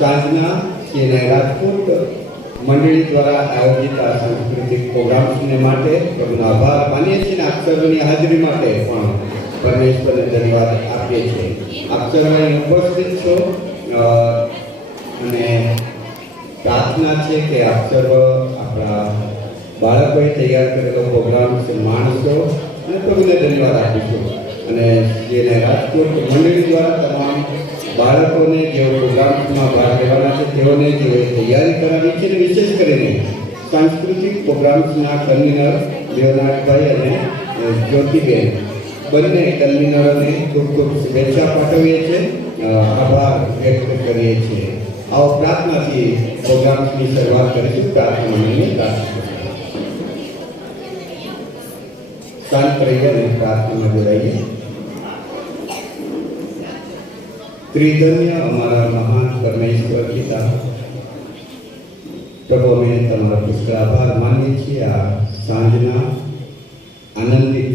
સાંજના શ્રી રાજકોટ મંડળી દ્વારા આયોજિત આ સાંસ્કૃતિક પ્રોગ્રામ્સને માટે પ્રભુનો આભાર માનીએ છીએ અને આપ સર્વની હાજરી માટે પણ પરમેશ્વરને ધન્યવાદ આપીએ છીએ. આપ સર્વ ઉપસ્થિત છો અને પ્રાર્થના છે કે આપ સર્વ આપણા બાળકોએ તૈયાર કરેલો પ્રોગ્રામ માણસો અને પ્રભુને ધન્યવાદ આપીશું. અને જેને રાજકોટ મંડળી દ્વારા તમામ બાળકોને જેઓ પ્રોગ્રામમાં ભાગ લેવાના છે તેઓને જેઓએ તૈયારી કરાવી છે અને વિશેષ કરીને સાંસ્કૃતિક પ્રોગ્રામ્સના કન્વીનર દેવનાથભાઈ અને જ્યોતિબેન બંને કન્વીનરોને ખૂબ ખૂબ શુભેચ્છા પાઠવીએ છીએ, આભાર વ્યક્ત કરીએ છીએ. આવો પ્રાર્થનાથી પ્રોગ્રામ્સની શરૂઆત કરીશું. પ્રાર્થના શાંત રહીએ અને પ્રાર્થનામાં જોડાઈએ. ત્રિધન્ય અમારા મહાન પરમેશ્વર પિતા, પ્રભુ અમે તમારો પુષ્કળ આભાર માનીએ છીએ આ સાંજના આનંદિત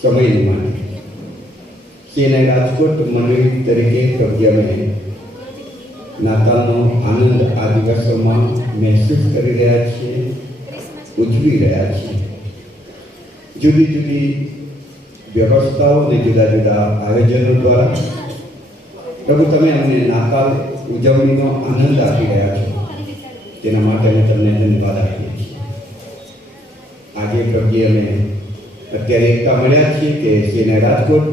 સમય માટે. તેને રાજકોટ મંડળી તરીકે પ્રભુ અમે નાતાલનો આનંદ આ દિવસોમાં મહેસૂસ કરી રહ્યા છીએ, ઉજવી રહ્યા છીએ. જુદી જુદી વ્યવસ્થાઓ અને જુદા જુદા આયોજનો દ્વારા પ્રભુ તમે અમને નાતાલ ઉજવણીનો આનંદ આપી રહ્યા છો. તેના માટે અમે તમને ધન્યવાદ આપીએ છીએ. આજે પ્રભુ અમે અત્યારે એકતા મળ્યા છીએ કે શ્રી રાજકોટ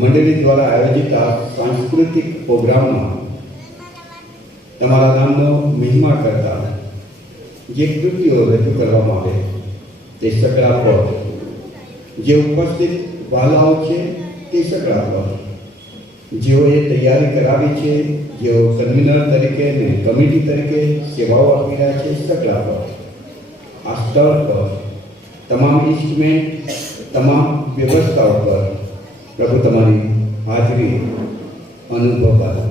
મંડળી દ્વારા આયોજિત આ સાંસ્કૃતિક પ્રોગ્રામમાં તમારા નામનો મહિમા કરતા જે કૃતિઓ રજૂ કરવામાં આવે તે સગળા પર જે ઉપસ્થિત વાલાઓ છે તે સગળા પર જેઓએ તૈયારી કરાવી છે, જેઓ કન્વીનર તરીકે અને કમિટી તરીકે સેવાઓ આપી રહ્યા છે, સગળા પર આ સ્થળ પર તમામ ઇન્સ્ટ્રુમેન્ટ, તમામ વ્યવસ્થાઓ પર પ્રભુ તમારી હાજરી અનુભવવા દો,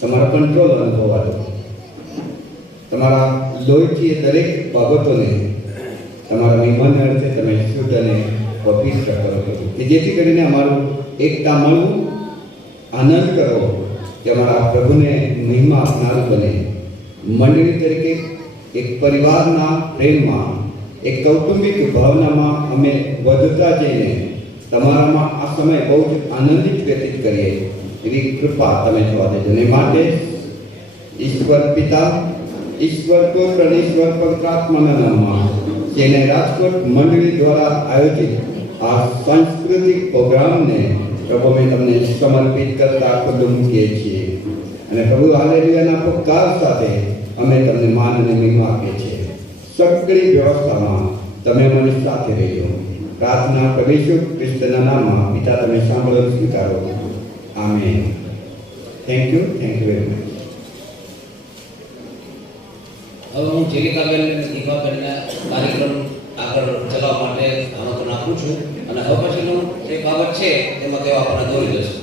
તમારા કંટ્રોલ અનુભવવા દો, તમારા લોહીથી દરેક બાબતોને તમારા મહિમાને અર્થે તમે શુદ્ધ અને પવિત્ર કરો કે જેથી કરીને અમારું એકતા મળવું, આનંદ કરો કે અમારા પ્રભુને મહિમા આપનારું બને. મંડળી તરીકે એક પરિવારના પ્રેમમાં, એક કૌટુંબિક ભાવનામાં અમે વધતા જઈને તમારામાં આ સમય બહુ જ આનંદિત વ્યતીત કરીએ એવી કૃપા તમે થવા દેજો. અને માટે ઈશ્વર પિતા, ઈશ્વર પુત્ર અને ઈશ્વર પવિત્રાત્માના નામમાં જેને રાજકોટ મંડળી દ્વારા આયોજિત આ સાંસ્કૃતિક પ્રોગ્રામને પ્રભુ અમે તમને સમર્પિત કરતા ખુલ્લું મૂકીએ છીએ. અને પ્રભુ હાલેલુયાના પુકાર સાથે અમે તમને માન અને મહિમા આપીએ છીએ. સગળી વ્યવસ્થામાં તમે મને સાથે રહેજો. પ્રાર્થના કરીશું ક્રિસ્તના નામમાં. પિતા તમે સાંભળો, સ્વીકારો. Amen. Thank you very much. હવે હું જેલિકાબેન દીપાબેનને કાર્યક્રમ આગળ ચલાવવા માટે આમંત્રણ આપું છું અને હવે પછીનું જે બાબત છે તેમાં તેઓ આપણને દોરી જશે.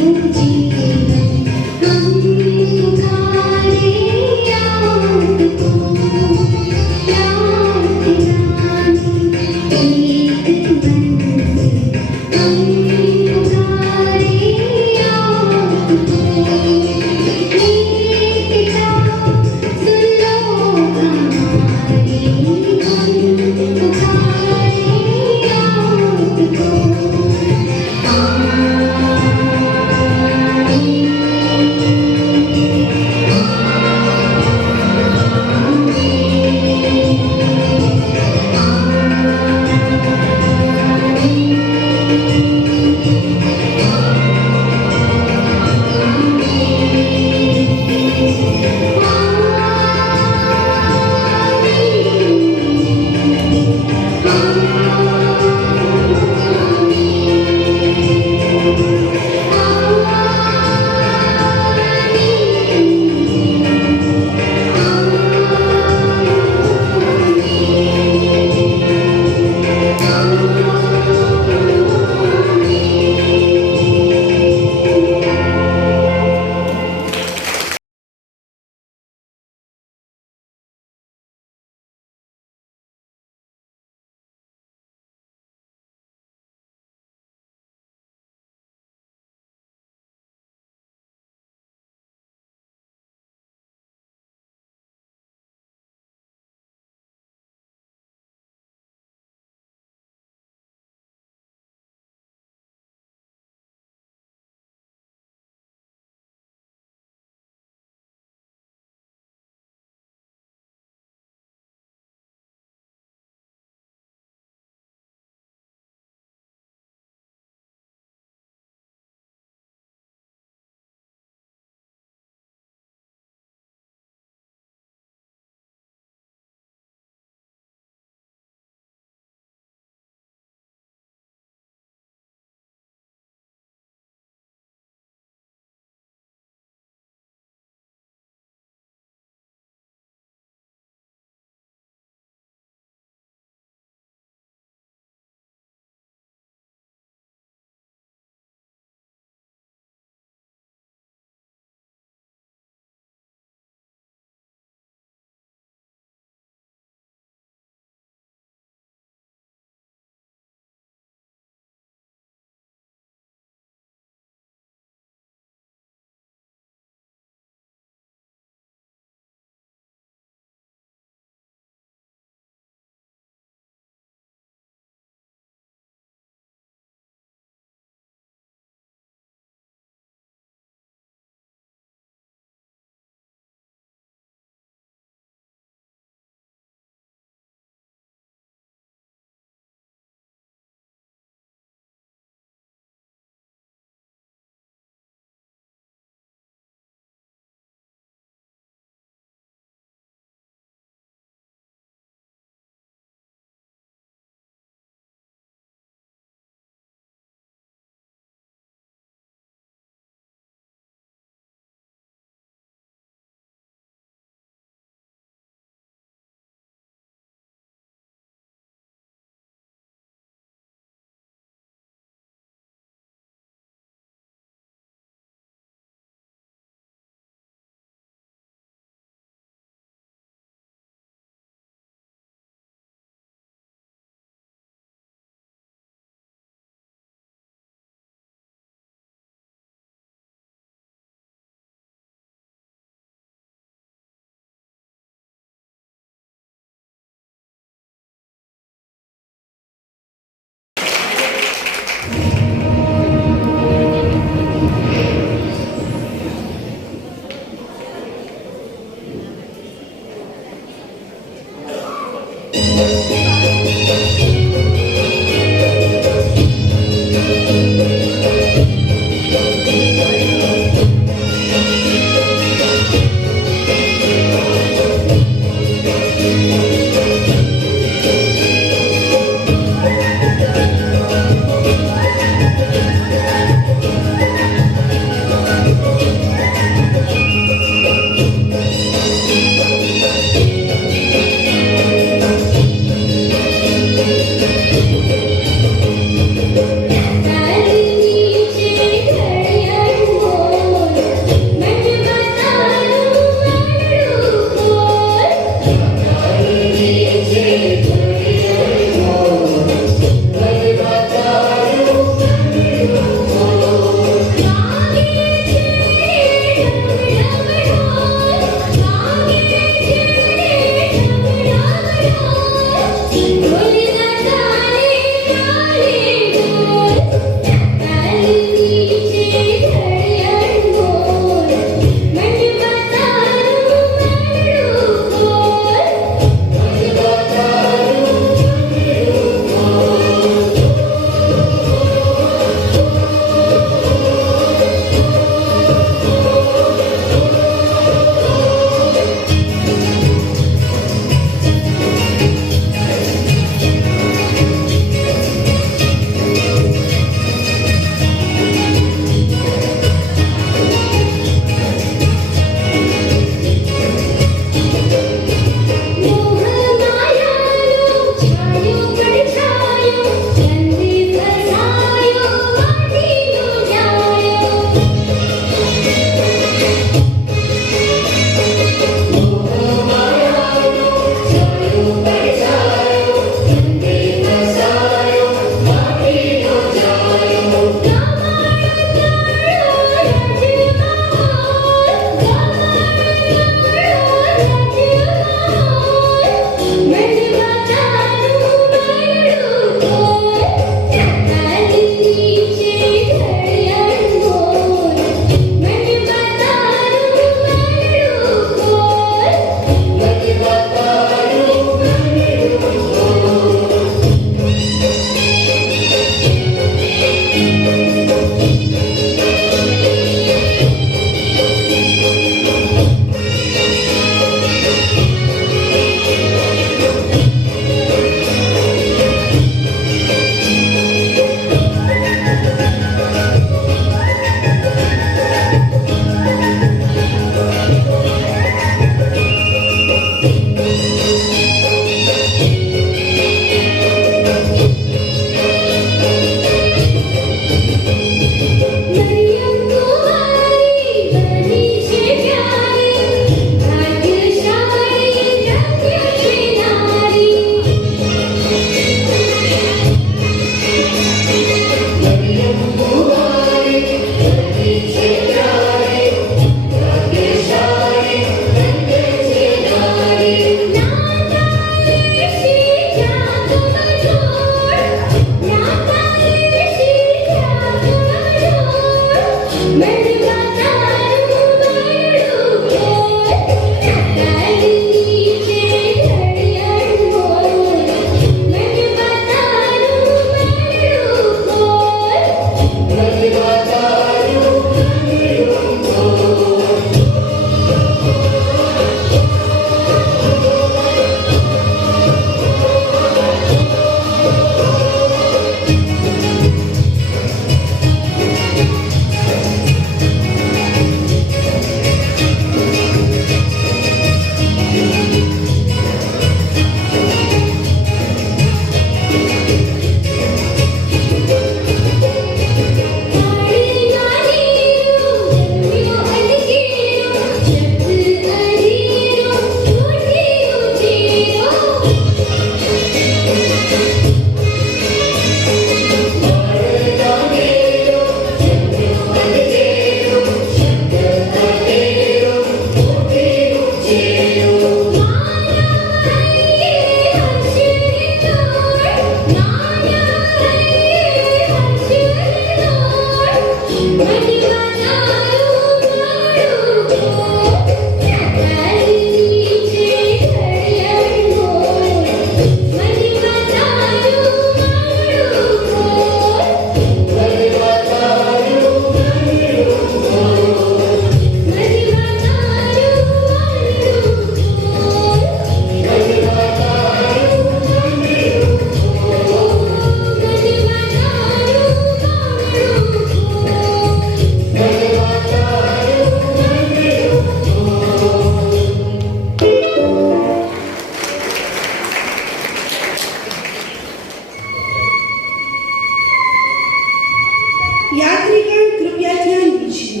यात्रीगण कृपया ध्यान दीजिए।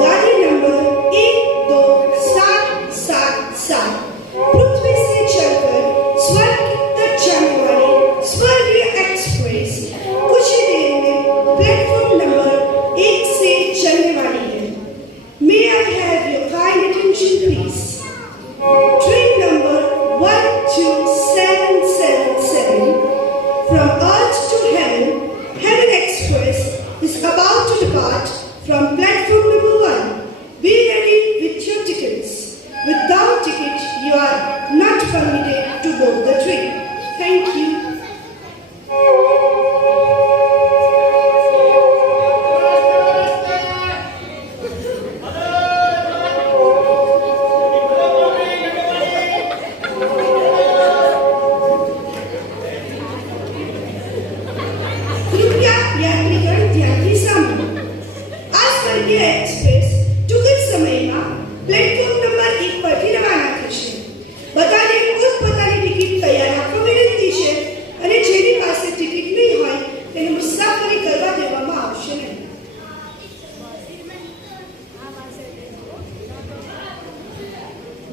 गाड़ी नंबर 12777 पृथ्वी से चलकर स्वर्ग तक जाने वाली स्वर्गीय एक्सप्रेस कुछ ही देर में प्लेटफॉर्म नंबर 1 से चलने वाली है। May I have your kind attention, please? Train number 12777 from Earth to Heaven, Heaven Express is about to depart from platform number 1. Be ready with your tickets. Without ticket, you are not permitted to board the train. Thank you. कृपया यात्रीगण ધ્યાનથી સાંભળો. આ સ્વર્ગીય express ટૂંક જ સમયમાં platform number 1 પરથી રવાના થશે. બધાને પોતપોતાની ટિકિટ તૈયાર રાખવા વિનંતી છે અને જેની પાસે ટિકિટ નહીં હોય તેને મુસાફરી કરવા દેવામાં આવશે નહીં.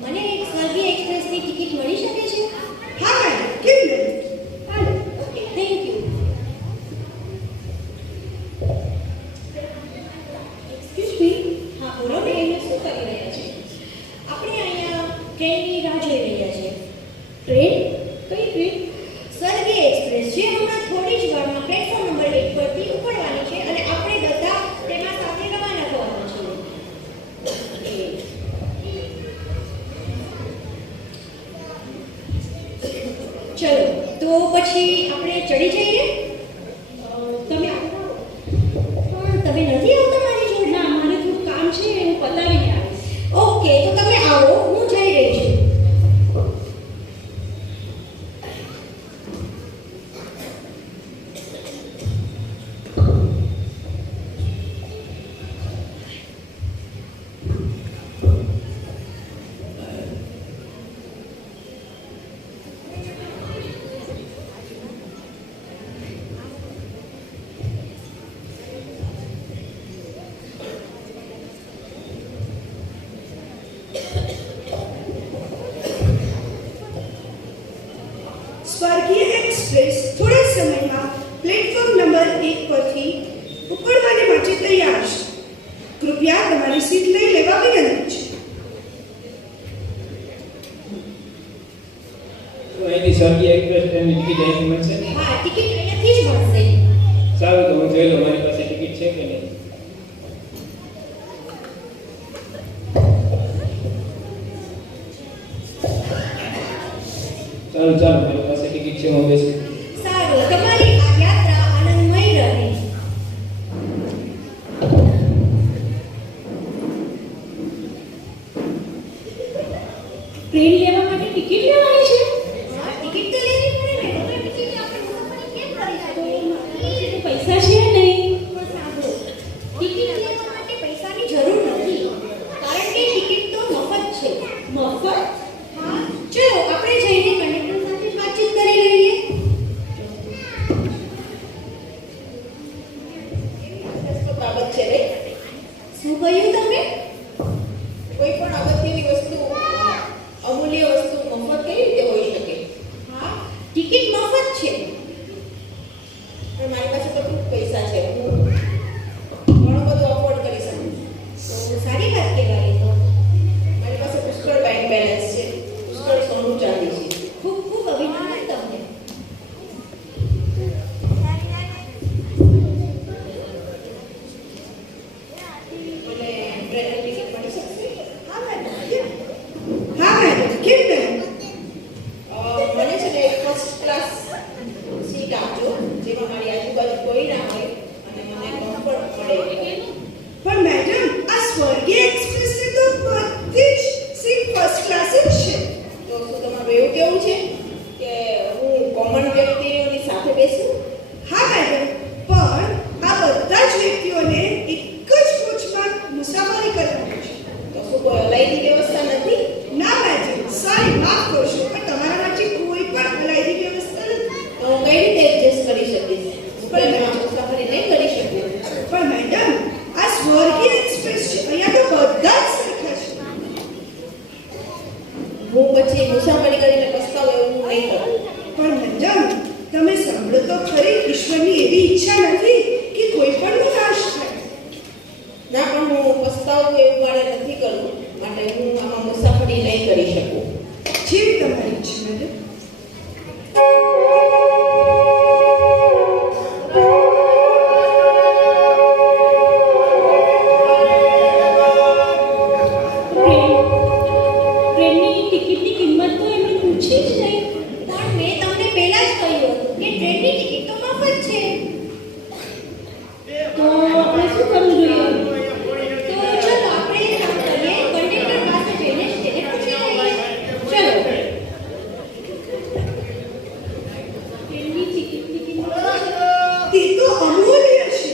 મને એક સ્વર્ગીય એક્સપ્રેસની ટિકિટ મળી શકે છે? હા મેડમ, કેમ નહીં? Hello, okay, thank you. Excuse me, હા બોલો ને, એને શું કરી રહ્યા છે? આપણે અહીંયા ટ્રેનની રાહ જોઈ રહ્યા છીએ. ટ્રેન? કઈ ટ્રેન? સ્વર્ગીય એક્સપ્રેસ જે હમણાં થોડી જ વારમાં પ્લેટફોર્મ નંબર 1 પરથી ઉપડવાની છે અને આપણે બધા તેમાં સાથે રવાના થવાના છીએ. ચલો તો પછી આપણે ચડી જઈએ. તમે આવો. પણ તમે નથી આવતા મારી જોડે? ના, મારે થોડું કામ છે, હું પતાવીને આવીશ. ઓકે, તો તમે આવો, હું જઈ રહી છું. સ્વર્ગીય એક્સપ્રેસ થોડા સમયમાં પ્લેટફોર્મ નંબર 1 પરથી ઉપડવાને માટે તૈયાર છે. કૃપયા તમારી સીટ લઈ લેવા વિનંતી છે. તો એની સ્વર્ગીય એક્સપ્રેસ ટ્રેનની ટિકિટ અહીંથી મળશે ને? હા, ટિકિટ અહીંયાથી જ મળશે. સારું, તો હું જોઈ લઉં મારી પાસે ટિકિટ છે કે નહીં. ચાલો ચાલો, મારી પાસે ટિકિટ છે, હું બેસું. સારું, તમારી આ યાત્રા આનંદમય રહે. ટ્રેન લેવા માટે ટિકિટ લેવાની છે? હા, ટિકિટ તો લેવી પડે ને. વગર ટિકિટે આપણે મુસાફરી કેમ કરી શકીએ? પૈસા છે નહીં. પણ સાંભળો, ટિકિટ લેવા માટે પૈસાની જરૂર નથી, કારણ કે ટિકિટ તો મફત છે. મફત? હા, ચલો આપણે જઈને કંડક્ટર સાથે વાતચીત કરી લઈએ. બાબત છે રે. શું કહ્યું તમે? કોઈ પણ અગત્યની વસ્તુ અમૂલ્ય વસ્તુ મફત કઈ રીતે હોઈ શકે? હા, ટિકિટ મફત છે. પણ મારી પાસે તો ખૂબ પૈસા છે, હું ઘણું બધું અફોર્ડ કરી શકું. તો સારી વાત કહેવાય. તો મારી પાસે પુષ્કળ બેંક બેલેન્સ છે, પુષ્કળ સોનું ચાંદી છે. ખૂબ ખૂબ અભિનંદન તમને. મને ટ્રેનની ટિકિટ મળી શકશે? હા મેડમ, કેમ? હા મેડમ, કેમ નહીં? મને છે ને ફર્સ્ટ ક્લાસ સીટ આપજો, જેમાં મારી આજુબાજુ કોઈ ના હોય અને મને કમ્ફર્ટ મળે. પણ મેડમ, આ સ્વર્ગીય એક્સપ્રેસની તો બધી જ સીટ ફર્સ્ટ ક્લાસ જ છે. તો શું તમારું એવું કેવું છે કે હું કોમન વ્યક્તિઓની સાથે બેસું? હા મેડમ, પણ આ બધા જ વ્યક્તિઓને એક જ કોચમાં મુસાફરી કરવાની છે. તો શું કોઈ અલાયદી વ્યવસ્થા નથી? ના મેડમ, સોરી, માફ કરશો, પણ તમારા માટે કોઈ પણ અલાયદી વ્યવસ્થા નથી. તો હું કઈ રીતે એડજસ્ટ કરી શકીશ? હું ટ્રેનમાં મુસાફરી નહીં કરી શકું. માટે હું આમાં મુસાફરી નહીં કરી શકું. જેવી તમારી ઈચ્છા મેડમ. ટ્રેનની ટિકિટની કિંમત તો એમણે પૂછી જ નહીં. પણ મેં તમને પહેલા જ કહ્યું હતું કે ટ્રેનની ટિકિટ તો મફત છે. તો આપણે શું કરવું જોઈએ? તો ચલો આપણે એક કામ કરીએ, કંડક્ટર પાસે જઈને જ તેને પૂછી લઈએ. ચલો. ટ્રેનની ટિકિટની કિંમત તે તો અમૂલ્ય છે.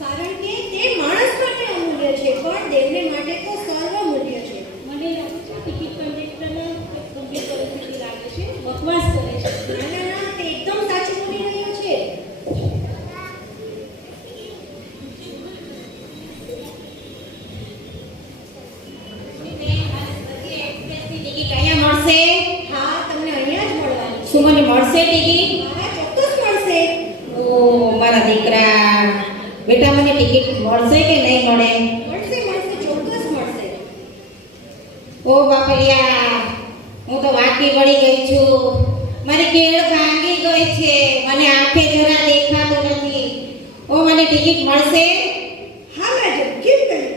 કારણ કે તે માણસ માટે અમૂલ્ય છે, પણ દેવને માટે તો સર્વમૂલ્ય છે. મને લાગે છે ટિકિટ કંડક્ટરને ગંભીર પરિસ્થિતિ લાગે છે, બકવાસ કરે છે. ના ના ના, તે એકદમ સાચું બોલી રહ્યો છે. ટિકિટ અહીંયા મળશે? હા, તમને અહીંયા જ મળવાની છે. શું મને મળશે ટિકિટ? હા, ચોક્કસ મળશે. ઓ મારા દીકરા, બેટા મને ટિકિટ મળશે કે નહીં મળે? મળશે મળશે, ચોક્કસ મળશે. ઓ બાપલિયા, હું તો વાંકી વળી ગઈ છું. મારી કેળ ભાંગી ગઈ છે, મને આંખે જરા દેખાતું નથી. ઓ મને ટિકિટ મળશે? હા મેડમ, કેમ નહીં?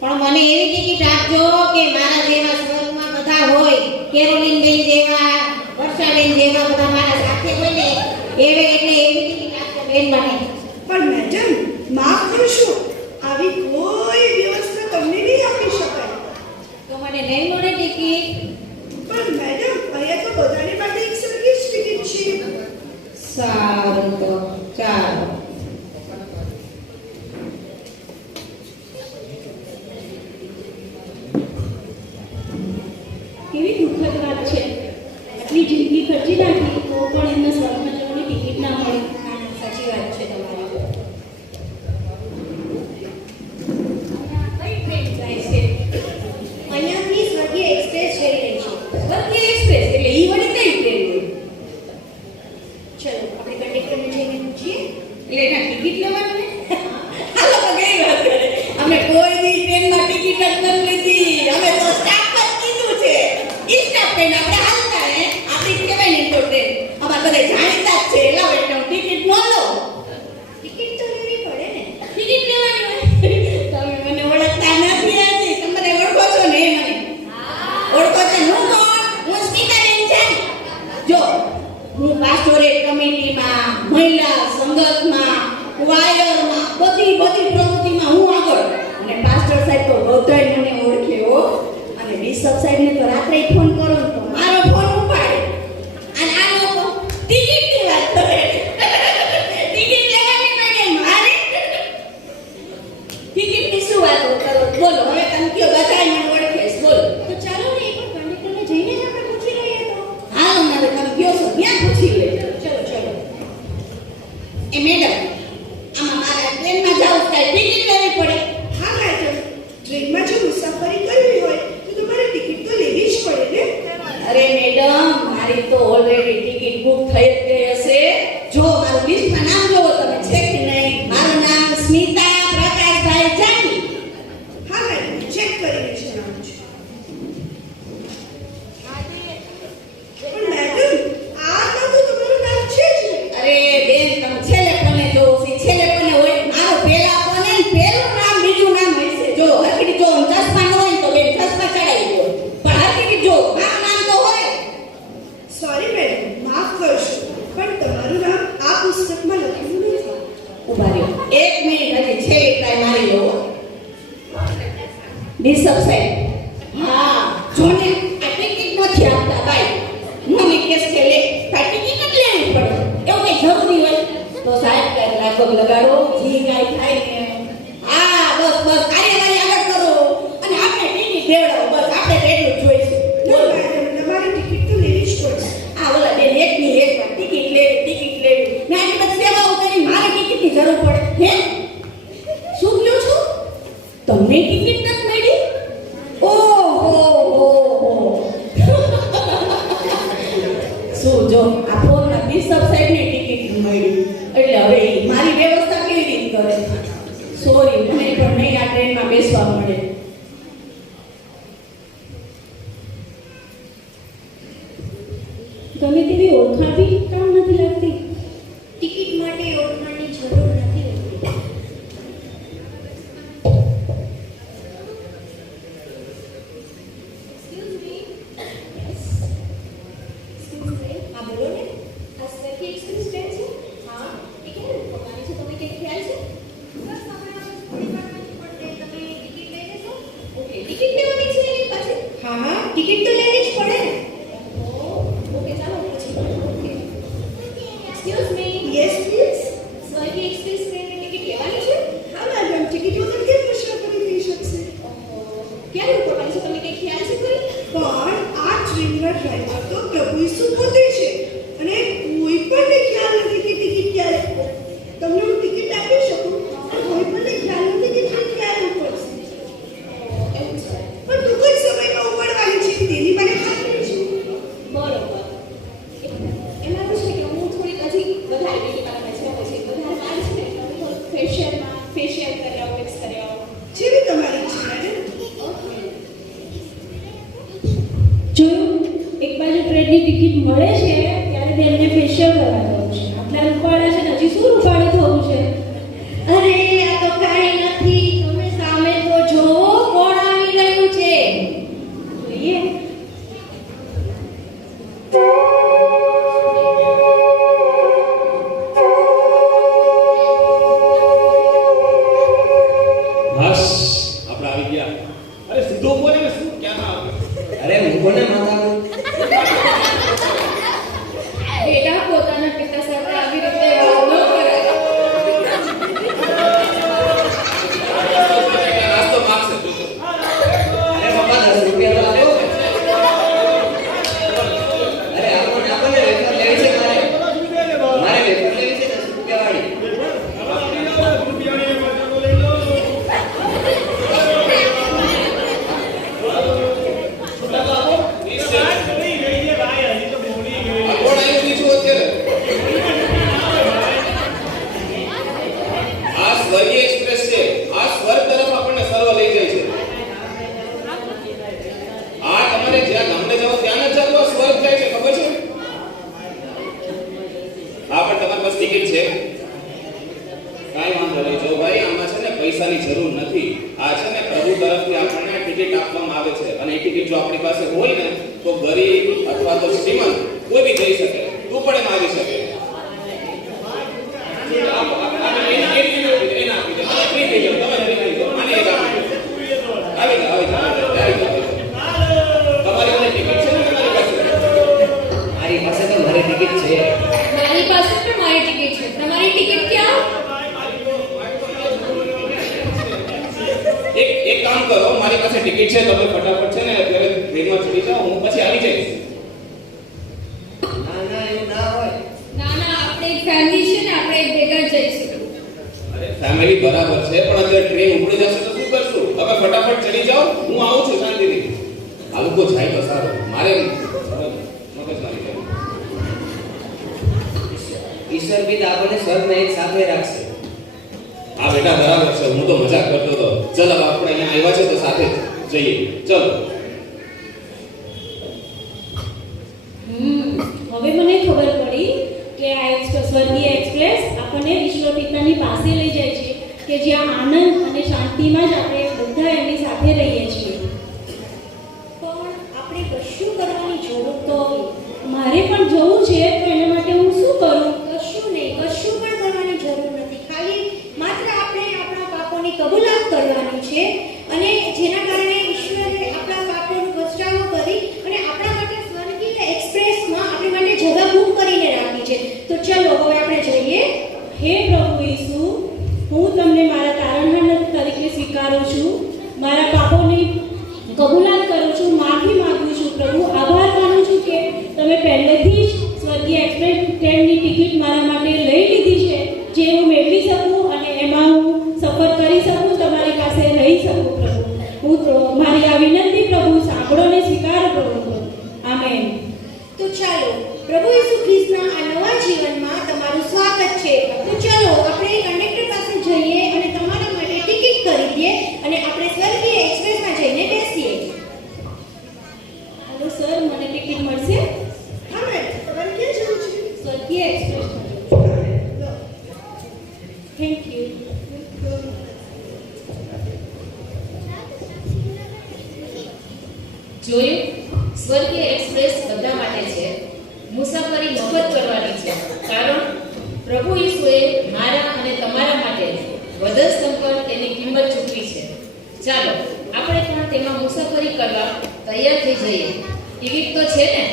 પણ મને એવી ટિકિટ આપજો કે મારા જેવા સ્વર્ગમાં બધા હોય, કેરોલીન બેન જેવા, વર્ષાબેન જેવા બધા મારા સાથે હોય ને એવી ટિકિટ આપજો બેન મને. પણ મેડમ, માફ કરશો, આવી કોઈ વ્યવસ્થા તમને નહીં આપી શકાય. તો મને નહીં મળે ટિકિટ? પણ મેડમ, અહીંયા તો બધાની માટે એક સરખી જ ટિકિટ છે. સારું તો ચાલો. કેવી દુઃખદ વાત છે. આટલી જિંદગી ખર્ચી નાખી તો પણ એમને સ્વર્ગમાં જવાની ટિકિટ ના મળી. હા, સાચી વાત છે તમારી. કઈ ટ્રેન જાય છે? અહીંયાથી સ્વર્ગીય એક્સપ્રેસ જઈ રહી છે. સ્વર્ગીય એક્સપ્રેસ એટલે ઈ વળી કઈ ટ્રેન હોય? ચલો આપણે કંડક્ટરને જઈને પૂછીએ. એટલે એના ટિકિટ લેવાની ને? આ લોકો કઈ વાત કરે? અમે કોઈ દી ટ્રેનમાં ટિકિટ જ નથી લીધી. અમે તો સ્ટાફ જ કીધું છે. ઈ સ્ટાફ કહીને આપણે હાલતા હે. આપણી કહેવાય ને તો ટ્રેન. અમાર બધા જાણીતા જ છે. લાવો એટલે હું ટિકિટ ન લઉં. ટિકિટ તો લેવી પડે ને. ટિકિટ લેવાની હોય. તમે મને ઓળખતા નથી આજે. તમે મને ઓળખો છો ને એ મને. ઓળખો છો ને હું કોણ? હું સ્મિતાબેન જાની. જો હું પાસ્ટોરેટ કમિટીમાં, મહિલા સંગતમાં, વાયરમાં, બધી પ્રવૃત્તિમાં હું આગળ. અને પાસ્ટર સાહેબ તો બધાય મને ઓળખે હો. અને બિશપ સાહેબને તો રાત્રે ફોન કરો ને તો મારો ફોન ઉપાડે. અને આ લોકો ટિકિટની વાત કરે. ટિકિટ લેવાની પડે મારે. ટિકિટની શું વાતો કરો? બોલો હવે તમે કયો, બધાય મને ઓળખે છે. બોલો. તો ચાલો ને એક વાર કંડક્ટરને જઈને જ આપણે પૂછી લઈએ તો. હાલો મારે તમે કયો છો ત્યાં પૂછી લે. ચલો ચલો. એ મેડમ, આમાં મારા ટ્રેનમાં જાવ ત્યારે ટિકિટ લેવી પડે? હા મેડમ, ટ્રેનમાં જો મુસાફરી કરવી હોય તો તમારે ટિકિટ તો લેવી જ પડે ને. અરે મેડમ, મારી તો ઓલરેડી ટિકિટ બુક થઈ જ ગઈ હશે. જો મારું લિસ્ટમાં નામ જોવો તમે, છે કે નહીં? મારું નામ સ્મિતા પ્રકાશભાઈ જાની. હા મેડમ, ચેક કરીને જણાવું છું. પણ મેડમ, આમાં તો તમારું નામ છે જ નહીં. અરે બેન, તમે છેલ્લે કોને જોવો છો? છેલ્લે કોને હોય? મારું પહેલા કોને ને પહેલું નામ બીજું નામ હોય છે. જો હરકડી જો ચશ્મા ન હોય ને તો બેન ચશ્મા ચડાવી દો. પણ હરકડી જો મારું નામ તો હોય. સોરી મેડમ, માફ કરશો, પણ તમારું નામ આ પુસ્તકમાં લખેલું નથી. ઉભા રહ્યો, એક મિનિટ હજી છેલ્લી ટ્રાય મારી લો. બિશપ સાહેબ, હા જોને આ ટિકિટ નથી આપતા ભાઈ. મને કેસ કે લે આ ટિકિટ જ લેવી પડે. એવું કઈ જરૂરી હોય તો સાહેબ કઈ લાગો લગાડો, જી કાંઈ થાય ને. હા બસ કાર્યવાહી આગળ કરો અને આપણે ટિકિટ દેવડાવો. બસ આપણે એટલું જ જોઈશું. ના બોલો. મેડમ, તમારે ટિકિટ તો લેવી જ પડશે. આ ઓલા બેન એકની એક વાર ટિકિટ લેવી. મેં આટલી બધી સેવાઓ કરી, મારે ટિકિટની જરૂર પડે હે? શું કહો છો? તમને ટિકિટ નથી મળી? ઓહો. શું જો આ ફોનમાં બિશપ સાહેબની ટિકિટ મળી એટલે હવે ઈ મારી વ્યવસ્થા કેવી રીતે કરે? સોરી, મને પણ નહીં આ ટ્રેનમાં બેસવા મળે. ટિકિટ તો લેવી જ પડે ને. ઓકે ચાલો પછી okay excuse me yes please. સ્વર્ગીય એક્સપ્રેસ ટ્રેનની ટિકિટ લેવાની છે હા મેડમ, ટિકિટ વગર કેમ મુસાફરી થઈ શકશે? ક્યારે ઉપડવાની છે તમને કંઈ ખ્યાલ છે કોઈ પણ આ ટ્રેનના ડ્રાઈવર તો પ્રભુ ઈસુ પોતે છે અને કોઈ પણને ખ્યાલ નથી કે ટિકિટ ક્યારે તમને હું ટિકિટ આપી શકું પણ કોઈ પણને ખ્યાલ નથી કે ટ્રેન ક્યારે ઉપડશે. એવું છે પણ ટૂંક જ સમયમાં ઉપડવાની છે તેની મને ખાતરી છે. બરોબર એમાં એવું છે કે હું થોડીક હજી વધારે બીજી પાસે છે પછી વધારે વાર છે ને એટલે હું થોડુંક ફેશિયલ કરી આવું વેક્સ કરી આવું જેવી તમારી ઈચ્છા મેડમ. જોયું, એક બાજુ ટ્રેનની ટિકિટ મળે છે ત્યારે તેમને ફેશિયલ કરવા જવું છે. આટલા રૂપાળા છે ને હજી શું રૂપાળું થવું છે? અરે આ તો કાંઈ નથી, તમે સામે તો જોવો કોણ આવી રહ્યું છે. જોઈએ બસ આપણે આવી ગયા. અરે સીધો બોલે ને શું ક્યાં ના આવે? અરે મૂકો ને માથા બેટા પોતાના પિતા સાથે આવી રીતે વાત ન કરાય નાસ્તો માગશે જોજો. અરે પપ્પા 10 રૂપિયા તો આપ્યો અરે આપણને વેફર લેવી છે મારે વેફર લેવી છે 10 રૂપિયા વાળી આ કોણ આવ્યું બીજું અત્યારે? આ સ્વર્ગીય એક્સપ્રેસ છે. આ સ્વર્ગ તરફ આપણને સર્વ લઈ જાય છે. આ તમારે જ્યાં ગામડે જાઓ ત્યાં જ જતો સ્વર્ગ જાય છે, ખબર છે? આ પણ તમારી પાસે ટિકિટ છે. કાંઈ વાંધો નહીં. જો ભાઈ આમાં છે ને પૈસાની જરૂર નથી. આ છે ને પ્રભુ તરફથી આપણને ટિકિટ આપવામાં આવે છે અને એ ટિકિટ જો આપણી પાસે હોય ને તો ગરીબ અથવા તો શ્રીમંત કોઈ બી જઈ શકે. તું પણ એમાં આવી શકે. તમારી પાસે ટિકિટ છે ને તમારી પાસે? મારી પાસે તો મારી ટિકિટ છે મારી પાસે પણ મારી ટિકિટ છે. તમારી ટિકિટ ક્યાં? એક કામ કરો, મારી પાસે ટિકિટ છે, તમે ફટાફટ છે ને અત્યારે ટ્રેનમાં ચડી જાઓ, હું પછી આવી જઈશ. ના ના એવું ના હોય ના ના, આપણે એક ફેમિલી છે ને, આપણે એક ભેગા જ જઈશું. અરે ફેમિલી બરાબર છે પણ અત્યારે ટ્રેન ઉપડી જશે તો શું કરશું? તમે ફટાફટ ચડી જાઓ, હું આવું છું શાંતિથી. આ લોકો જાય તો સારું, મારે મગજમારી છે. ઈશ્વર બી તો આપણને સ્વર્ગમાં એક સાથે રાખશે હા બેટા બરાબર છે, હું તો મજાક કરતો હતો. ચલ હવે આપણે અહીંયા આવ્યા છે તો સાથે જ જઈએ. ચલો. હવે મને ખબર પડી કે આ સ્વર્ગીય એક્સપ્રેસ આપણને વિશ્વ પિતાની પાસે લઈ જાય છે કે જ્યાં આનંદ અને શાંતિમાં જ આપણે બધા એમની સાથે રહીએ છીએ. પણ આપણે કશું કરવાની જરૂર તો મારે પણ જવું છે તો એના માટે હું શું કરું? કશું નહીં, કશું પણ કરવાની જરૂર નથી. ખાલી માત્ર આપણે આપણા પાપોની કબૂલાત કરવાની છે અને જેના કારણે ઈશ્વરે આપણા પાપોનો બચાવ કરી અને આપણા માટે સ્વર્ગીય એક્સપ્રેસમાં આપણી માટે જગા બુક કરીને રાખી છે. તો ચલો હવે આપણે જઈએ. હે પ્રભુ ઈસુ, હું તમને મારા તારણહાર તરીકે સ્વીકારું છું. મારા પાપોની કબૂલાત કરું છું, માફી માંગુ છું પ્રભુ. આભાર માનું છું કે તમે પહેલેથી જ સ્વર્ગીય એક્સપ્રેસ ટ્રેનની ટિકિટ મારા માટે લઈ લીધી છે જે હું મેળવી શકું અને એમાં હું સફર કરી શકું, તમારી પાસે રહી શકું પ્રભુ. હું મારી આ વિનંતી પ્રભુ સાંભળો ને સ્વીકાર કરો પ્રભુ. આમેન. તો ચાલો પ્રભુ ઈસુ ખ્રિસ્તના આ નવા જીવનમાં તમારું સ્વાગત છે. તો ચલો આપણે કંડક્ટર પાસે જઈએ અને તમારા માટે ટિકિટ ખરીદીએ અને આપણે સ્વર્ગીય એક્સપ્રેસમાં જઈને બેસીએ. હેલો સર, મને ટિકિટ મળશે? હા મેડમ, તમારે ક્યાં જવું છે? સ્વર્ગીય એક્સપ્રેસ. Thank you. જોયું, સ્વર્ગીય એક્સપ્રેસ બધા માટે છે. મુસાફરી મફત કરવાની છે કારણ પ્રભુ ઈસુએ મારા અને તમારા માટે વધસ્તંભ પર તેની કિંમત ચૂકવી છે. ચાલો આપણે પણ તેમાં મુસાફરી કરવા તૈયાર થઈ જઈએ. ટિકિટ તો છે ને?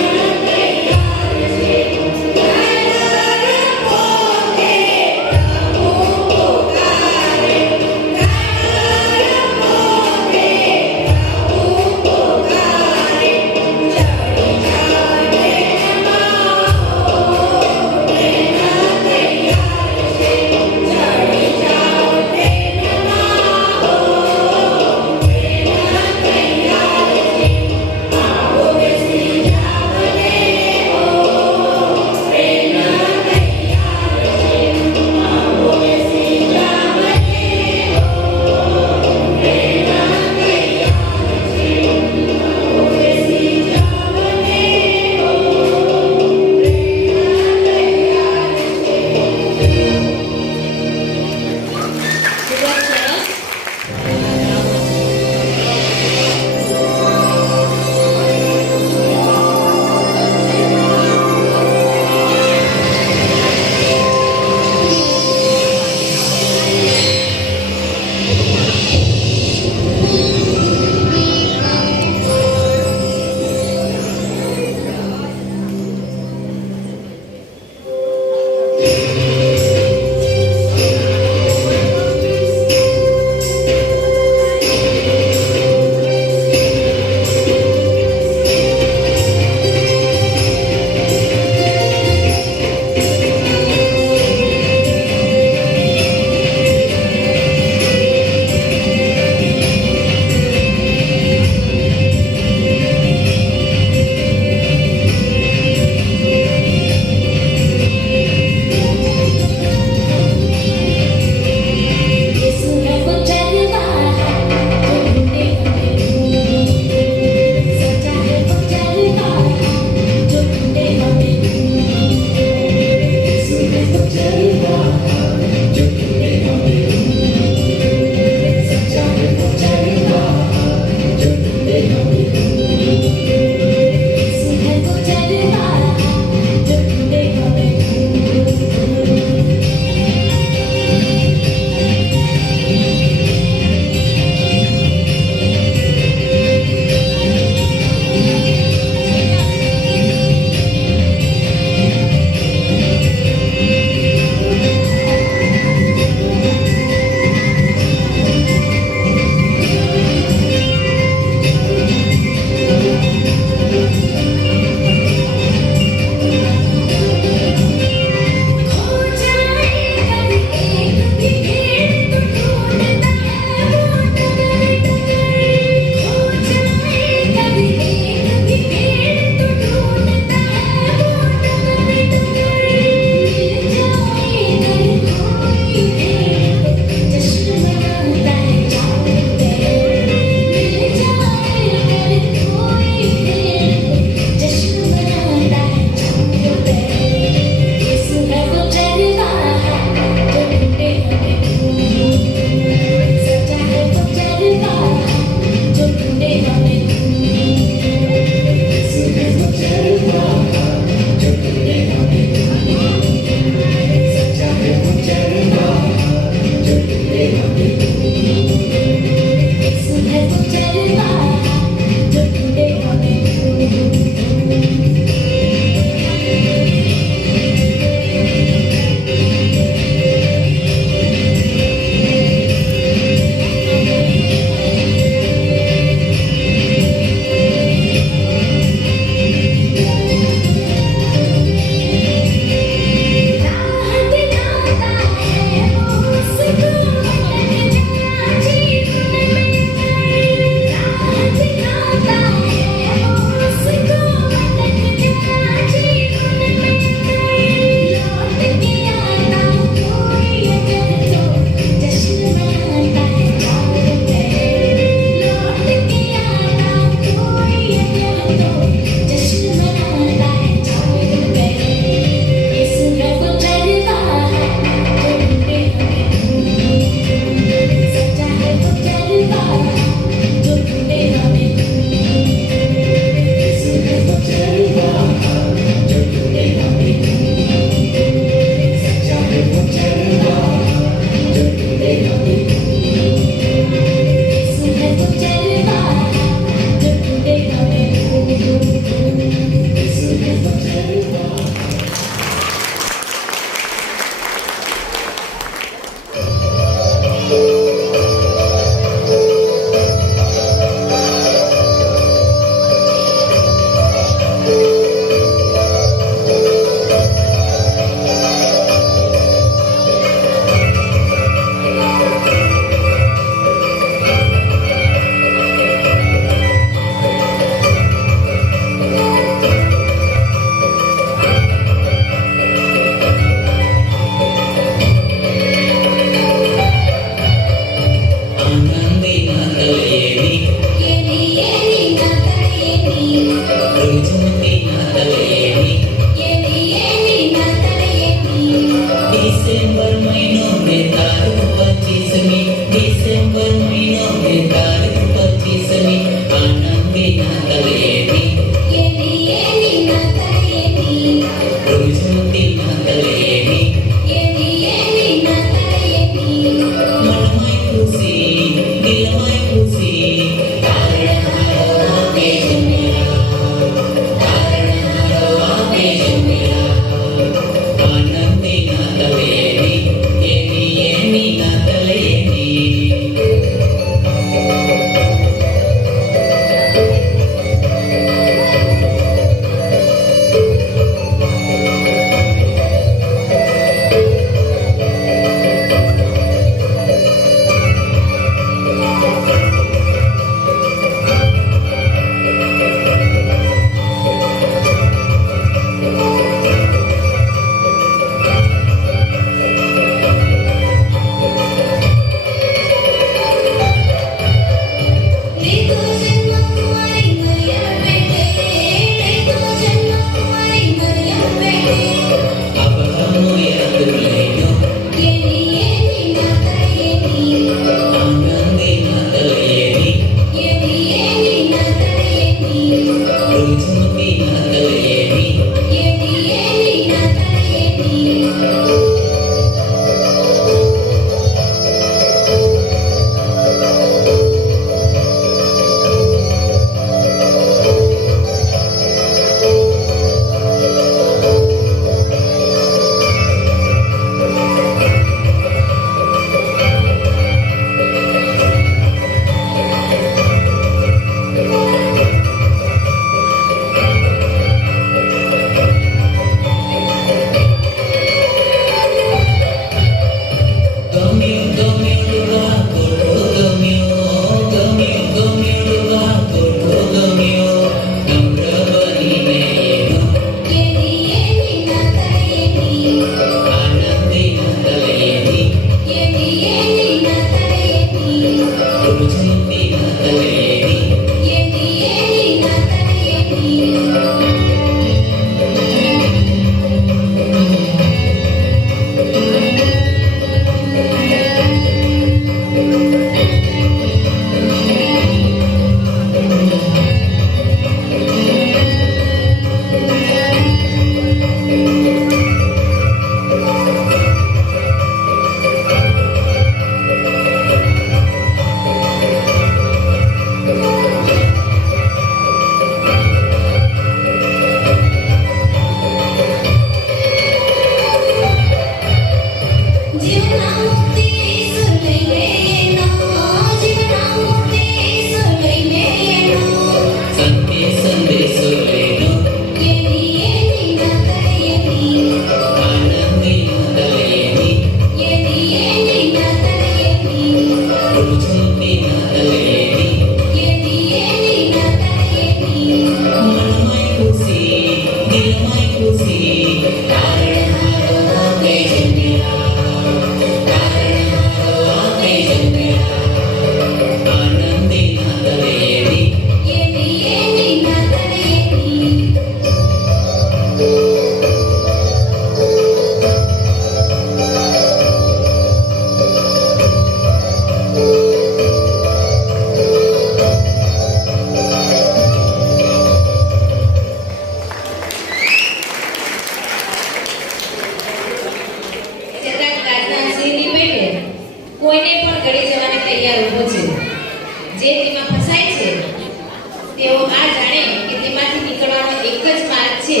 જ માર્ગ છે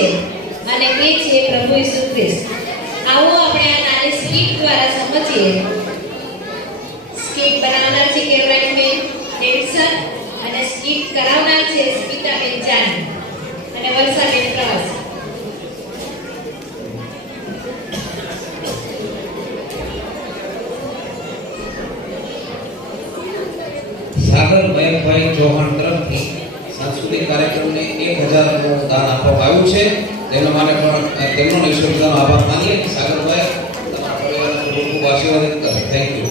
અને તે છે પ્રભુ ઈસુ ખ્રિસ્ત. આવો આપણે આ નાની સ્કીપ દ્વારા સમજીએ. સ્કીપ બનાવનાર છે કેરોલાઇન ડેવિડસન અને સ્કીપ કરાવનાર છે સ્મિતાબેન જાની અને વર્ષાબેન પ્રવાસી. સાગર મયંકભાઈ ચૌહાણ તરફથી સાંસ્કૃતિક કાર્યક્રમને 1000 નું દાન આપવામાં આવ્યું છે. તેના માટે પણ તેમનો ઈશ્વરનો આભાર માનીએ. સાગરભાઈ તમારા પરિવારને ખૂબ ખૂબ આશીર્વાદ કરે. Thank you.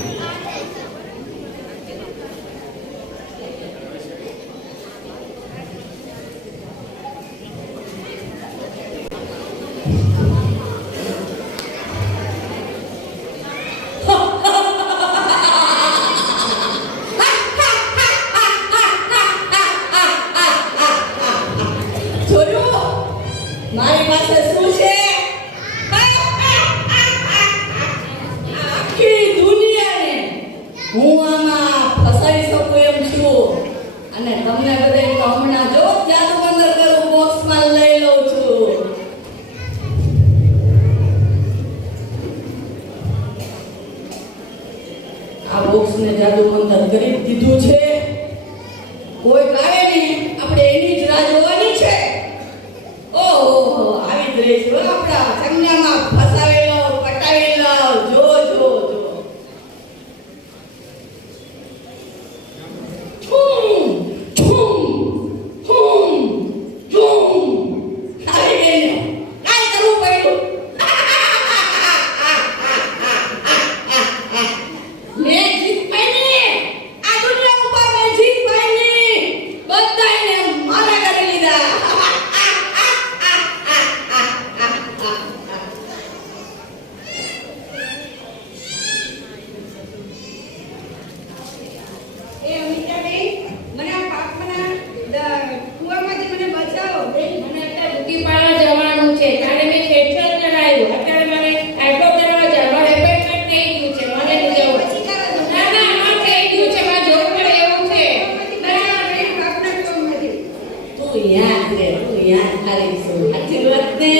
મારી પાસે શું છે? આખી દુનિયાને હું આમાં ફસાવી શકું એમ છું. અને તમને બધાને તો હમણાં જો જાદુ બંદર કરું બોક્સમાં લઈ લઉં છું. આ બોક્સને જાદુ બંદર કરી દીધું છે. કોઈ કાવે ને આપણે એની જ રાહ જોવાની છે. ઓહો, આવી જ રહી છે આપણા સંજ્ઞામાં ફસાવેલો પટાવેલો. જો જો જો ઠુમ ઠુમ ઠુમ ઠુમ. આવી ગઈ. કાંઈ કરવું પડ્યું? મેં જીત પાડી. આ દુનિયા ઉપર મેં જીત પાડી. બધાને મારા કરી લીધા. એ અમિતાબેન, મને આ પાપના કુવામાંથી મને બચાવો બેન. મને અત્યારે બ્યુટી પાર્લર જવાનું છે. ત્યારે મેં ફેશિયલ કરાવ્યું. અત્યારે મને આઈબ્રો કરાવવા જવાનું એપોઇન્ટમેન્ટ થઈ ગયું છે. મને તો જવું. પછી કરો તો. ના ના, અમાર થઈ ગયું છે. મારે જવું પડે એવું છે. બેન, પાપના કુવામાંથી. તું યાદ રે, તું યાદ કરીશું. સાચી વાત ને?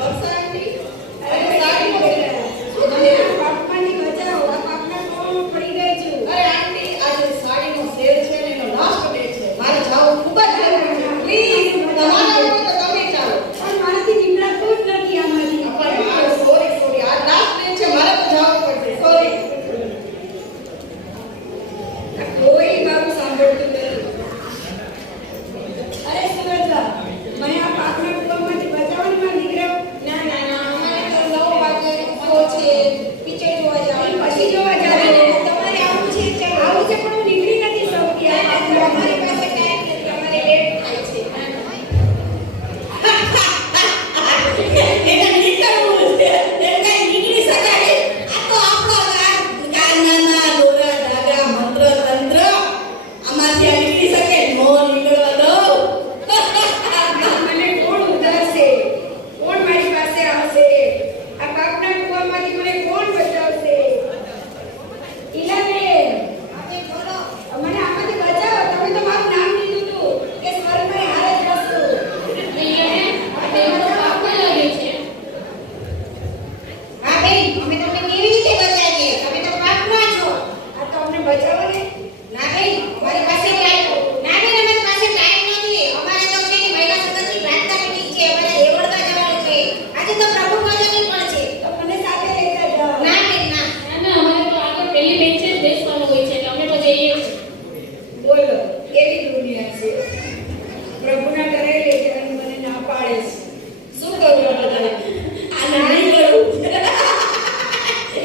વરસાદની અરે સારી બોલે. મને આ પાપમાંથી બચાવો. આ પાપના કુવામાં પડી ગઈ છું. અરે આંટી, આજે સાડીનો સેલ છે ને એનો લાસ્ટ ડે છે. મારે જાવું ખૂબ જ જરૂરી છે. પ્લીઝ, તમારા હોય તો તમે ચાલો. પણ મારાથી નીકળાતું જ નથી આમાંથી. સોરી સોરી, આ લાસ્ટ ડે છે. મારે તો જવું પડશે. સોરી. કોઈ બાબુ સાંભળતું નથી. અરે સુરજલા, મને આ પાપના કુવામાંથી બચાવો ને મારા દીકરાઓ. ના ના ના, અમારે તો 9 વાગે શો છે. પિક્ચર જોવા જવાનું. પછી જોવા જાવ. તમારે આવું છે? ચાલો. આવું છે પણ હું નીકળી નથી શકતી. આ અમારી પાસે ટાઈમ નથી. અમારે લેટ થાય છે. એને નીકળવું છે. એને કાંઈ નીકળી શકાય. આ તો આપણો કાનના દોરા ધાગા મંત્ર તંત્ર આમાંથી આ નીકળી શકે. નો નીકળવા દઉં. મને કોણ ઉધારશે? કોણ મારી પાસે આવશે? આ પાપના કુવામાંથી મને કોણ બચાવશે? ઈલાબેન, આપણે બોલો. મને આમાંથી બચાવો. તમે તો મારું નામ લીધું હતું કે સ્વર્ગમાં હારે જ વસ્તુ. હા બેન, અમે તમને કેવી રીતે બચાવીએ? તમે તો પાપમાં છો. આ તો અમને બચાવો ને. ના બેન, અમારી પાસે ટાઈમ ના બેન, અમારી પાસે ટાઈમ નથી. અમારે તો છે ને મહિલા સદસ્યની પ્રાર્થના મીટિંગ છે. અમારે દેવળવા જવાનું છે. આજે તો પ્રભુ ભજન પણ છે. તો મને સાથે લેતા જાઓ. ના બેન ના. ના ના, અમારે તો આગળ પહેલી બેન્ચે જ બેસવાનું હોય છે. એટલે અમે તો જઈએ જ. બોલો, કેવી દુનિયા છે? પ્રભુના ઘરે લઈ જવાની મને ના પાડે છે. શું કરું આ બધાને? આને નહીં કરવું.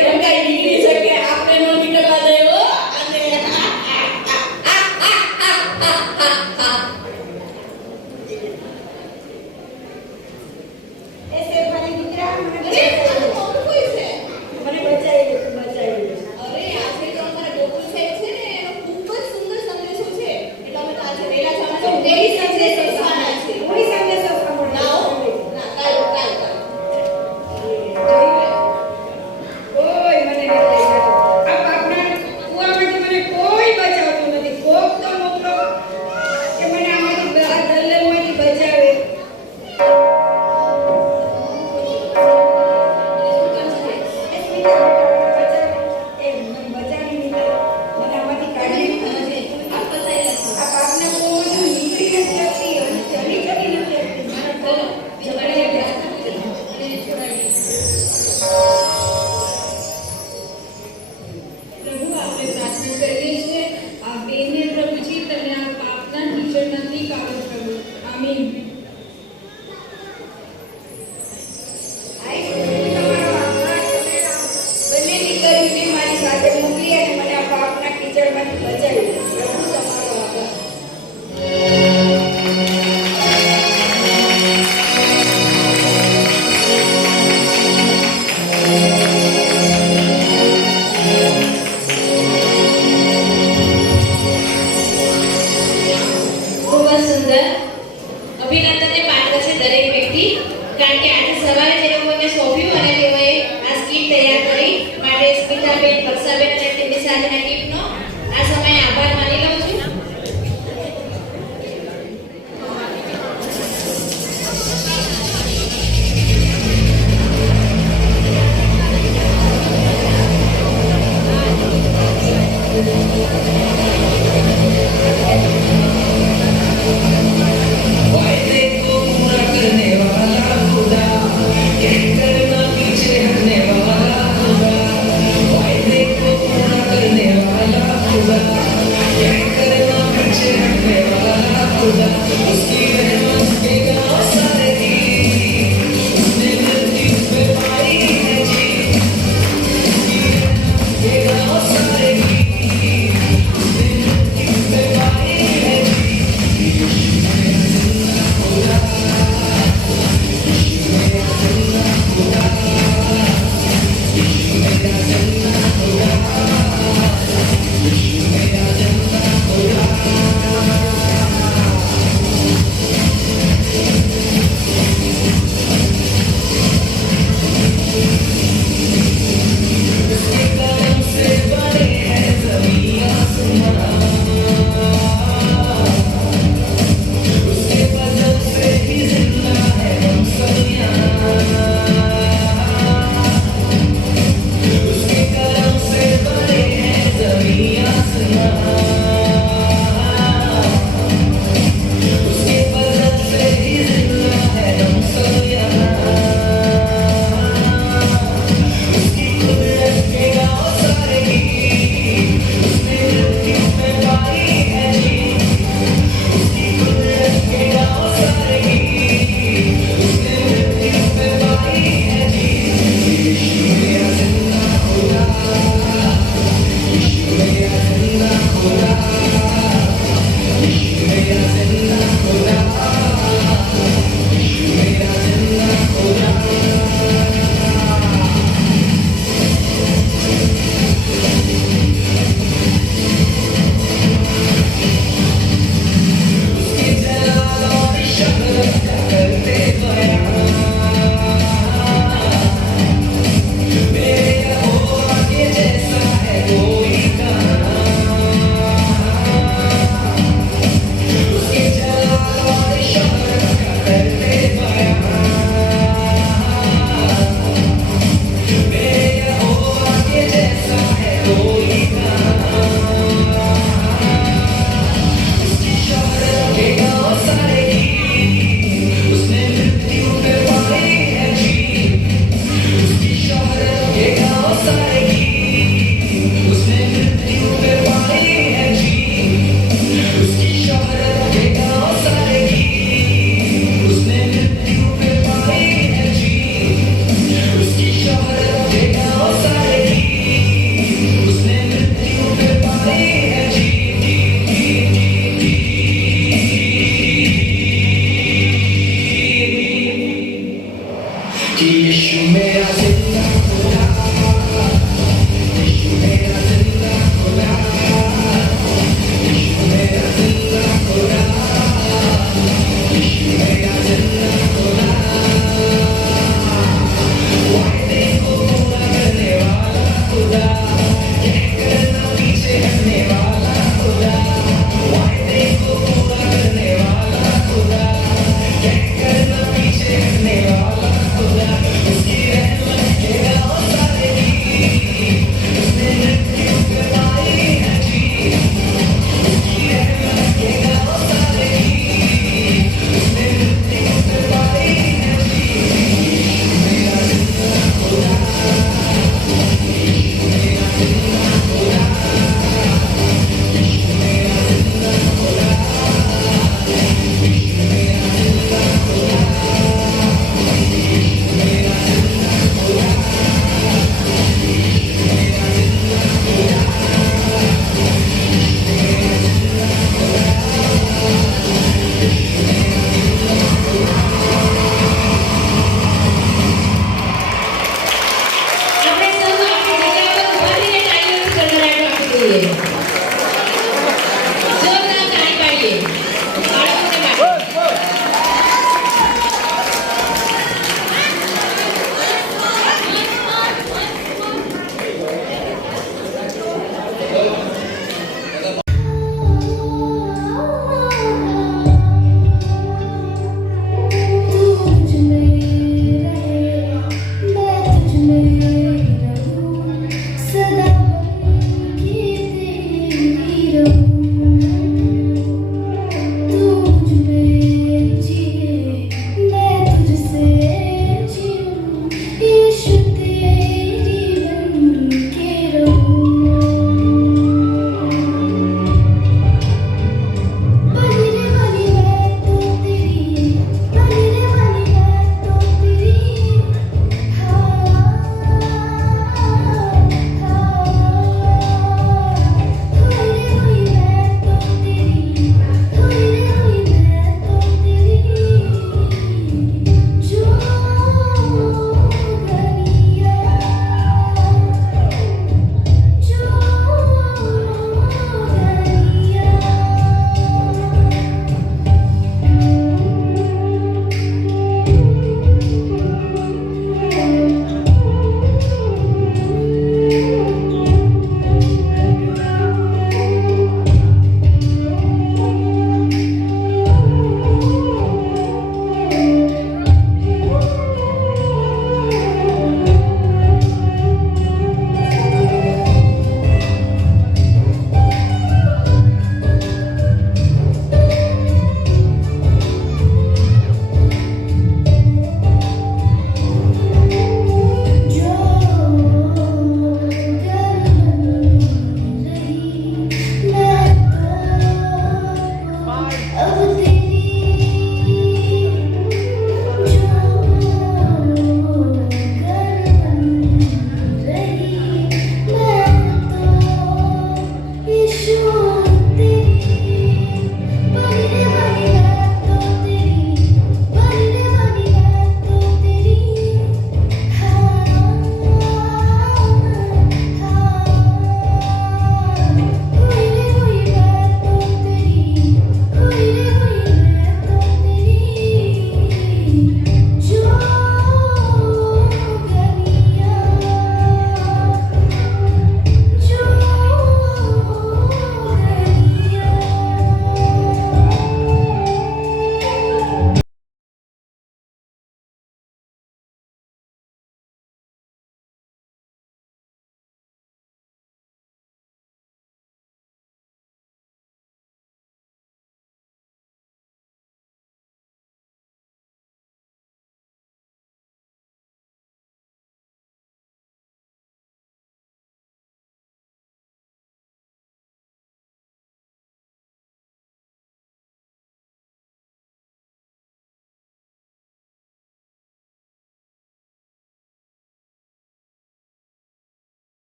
એવું કાંઈ નીકળી શકે? આપણે નો નીકળવા દેવો. અને એ શેફાલી દીકરા, મને અરે, બચાવી આ લે. તો કોણ કોઈ છે? મને બચાવી લે, તું બચાવી લે. અરે, આજે તો અમારા ગોકુલ સાહેબ છે ને, એનો ખૂબ જ સુંદર સંદેશો છે. એટલે અમે તો આજે વહેલા જવાના છે. વહેલી સંદેશો સારા છે. કોઈ સંદેશો સાંભળો. ના હો. ના, કાલ. કોઈ મને નથી બચાવ્યો. આ પાપના કુવામાંથી મને કોઈ બચાવતું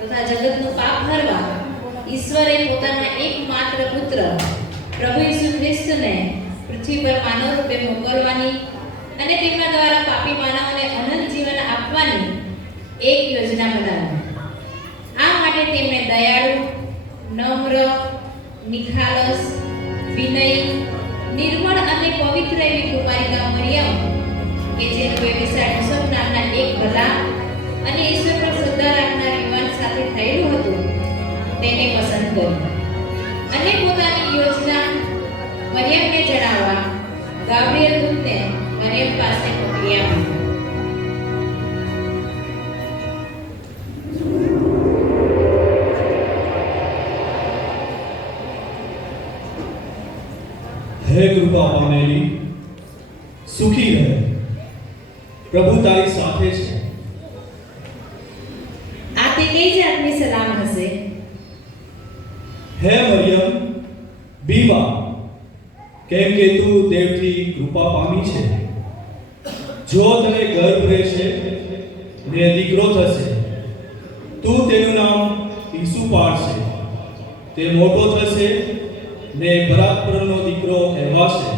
તથા જગતનું પાપ હરવા ઈશ્વરે પોતાના એકમાત્ર પુત્ર પ્રભુ ઈસુ ખ્રિસ્તને પૃથ્વી પર માનવ રૂપે મોકલવાની અને તેમના દ્વારા પાપી માનવોને અનંત જીવન આપવાની એક યોજના બનાવી. આ માટે તેમણે દયાળુ, નમ્ર, નિખાલસ, વિનયી, નિર્મળ અને પવિત્ર એવી કુમારિકા મરિયમ કે જેનું વ્યભિચાર યુસુફ નામના એક ભલા અને ઈશ્વર પર શ્રદ્ધા રાખનાર યુવાન સાથે થયેલું હતું તેને પસંદ કરી અને પોતાની યોજના મરિયમને જણાવવા ગાબ્રિએલ દૂતને મરિયમ પાસે મોકલી આપી. હે કૃપા પામેલી, સુખી રહે, પ્રભુ તારી સાથે છે. આ તે કઈ જાતની સલામ હશે? હે મરિયમ, બીમા, કેમ કે તું દેવથી કૃપા પામી છે. જો તને ગર્ભ રહેશે ને દીકરો થશે, તું તેનું નામ ઈસુ પાડશે. તે મોટો થશે ને પરાક્રમનો દીકરો કહેવાશે,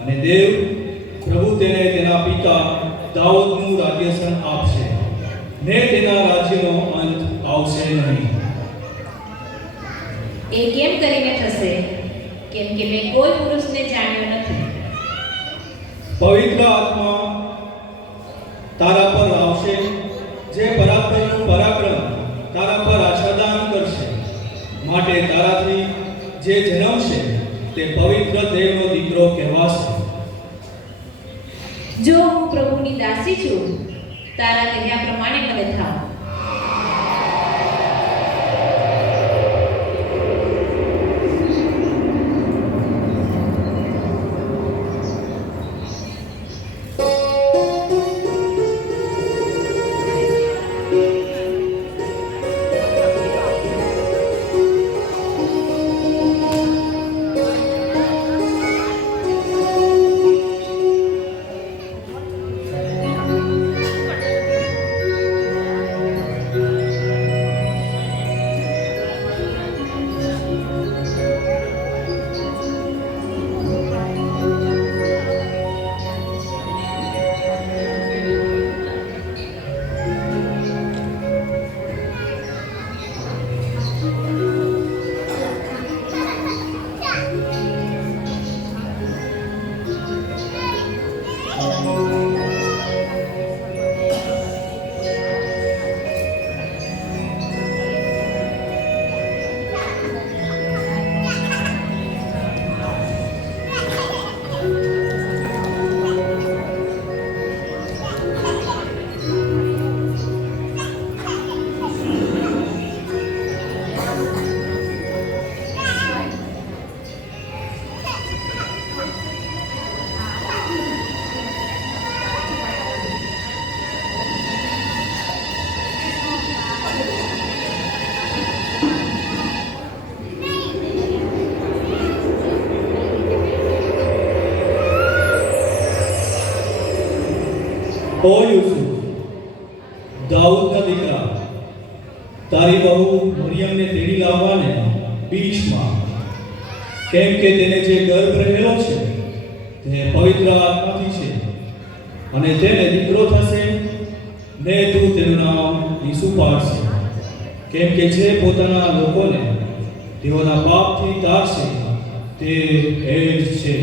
અને દેવ પ્રભુ તેને તેના પિતા દાઉદનું રાજ્યસન આપશે ને તેના રાજ્યનો અંત આવશે નહીં. એ કેમ કરીને થશે? કેમ કે મેં કોઈ પુરુષને જાણ્યો નથી. પવિત્ર આત્મા તારા પર આવશે, જે પરાક્રમનું પરાક્રમ તારા પર આચ્છાદન કરશે. માટે તારાથી જે જન્મશે તે પવિત્ર દેવનો દીકરો કહેવાશે. જો હું પ્રભુની દાસી છું, તારા કહ્યા પ્રમાણે મને થાવ. ઓ યુસુફ, દાઉદના દીકરા, તારી બહુ મરિયમને તેડી લાવવાને બીચમાં, કેમ કે તેને જે ગર્ભ રહેલો છે તે પવિત્ર આત્માથી છે, અને તેને દીકરો થશે ને તું તેનું નામ ઈસુ પાડશે, કેમ કે જે પોતાના લોકોને તેઓના પાપથી તારશે તે એ જ છે.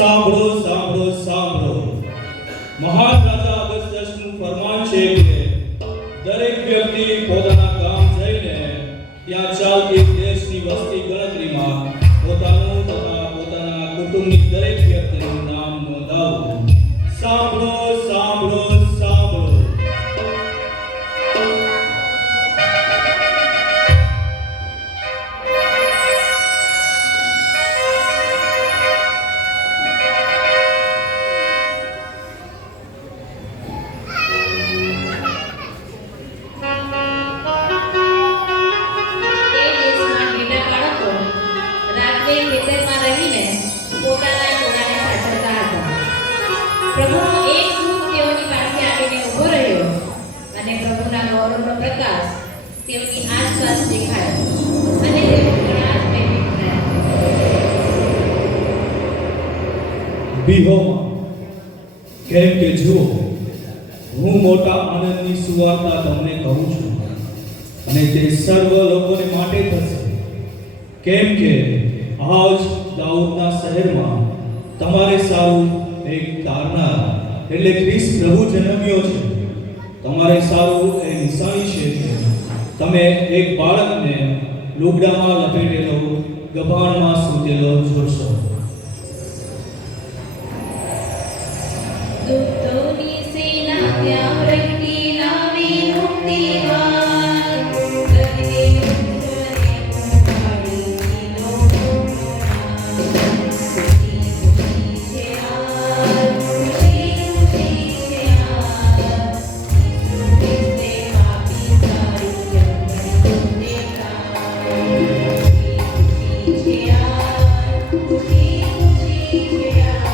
સાંભળો સાંભળો સાંભળો. મહાન રાજા અગસ્ત્યસનું ફરમાન છે કે દરેક વ્યક્તિ પોતાના ગામ જઈને ત્યાં ચાલતી દેશની વસ્તી ગણતરીમાં પોતાનું તથા પોતાના કુટુંબની દરેક વ્યક્તિનું નામ નોંધાવવું. સાંભળો સાંભળો સાંભળો. એ દેશમાં ઘેટા બાળકો રાત્રે ખેતરમાં રહીને પોતાના ટોળાને સાચવતા હતા. પ્રભુનો એક દૂત તેઓની પાસે આવીને ઊભો રહ્યો અને પ્રભુના ગૌરવનો પ્રકાશ તેઓની આસપાસ દેખાયો અને તેઓ ઘણા જ ભયભીત થયા. બિહોમાં કેમ કે જુઓ, હું મોટા આનંદની સુવાર્તા તમને કહું છું અને તે સર્વ લોકોને માટે થશે. કેમ કે આજ દાઉદના શહેરમાં તમારે સારું એક તારનાર એટલે ખ્રિસ્ત પ્રભુ જન્મ્યો છે. તમારે સારું એ નિશાની છે કે તમે એક બાળકને લુગડામાં લપેટેલો ગભાણમાં સૂતેલો જોશો. દૂતોની સેના ત્યાં રહેતી લાવી મુક્તિવાર કરીને ઉત્તરે ઉપાડી લીધો ખુશી ખુશી છે આ ખુશી ખુશી છે આ ઈસુ ખ્રિસ્તે પાપી સારું જગત દેખાય. ખુશી ખુશી છે આ ખુશી ખુશી છે આ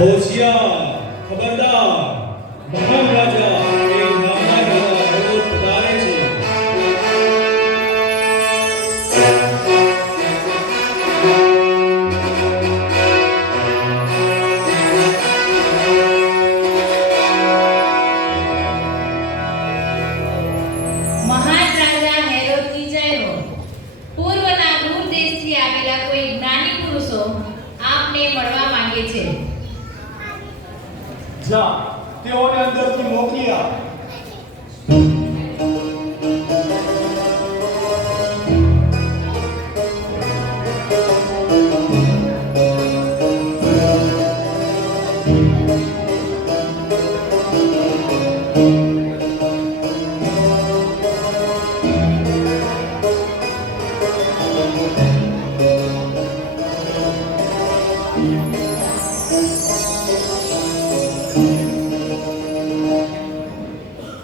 હોશિયાર, ખબરદાર, મહાન રાજા એ નામના રાજા હેરોદ પધારે છે. મહાન રાજા હેરોદની જય હો. પૂર્વના દૂર દેશથી આવેલા કોઈ જ્ઞાની પુરુષો આપને મળવા માંગે છે. જા, તેઓને અંદરથી મોકલી આપ.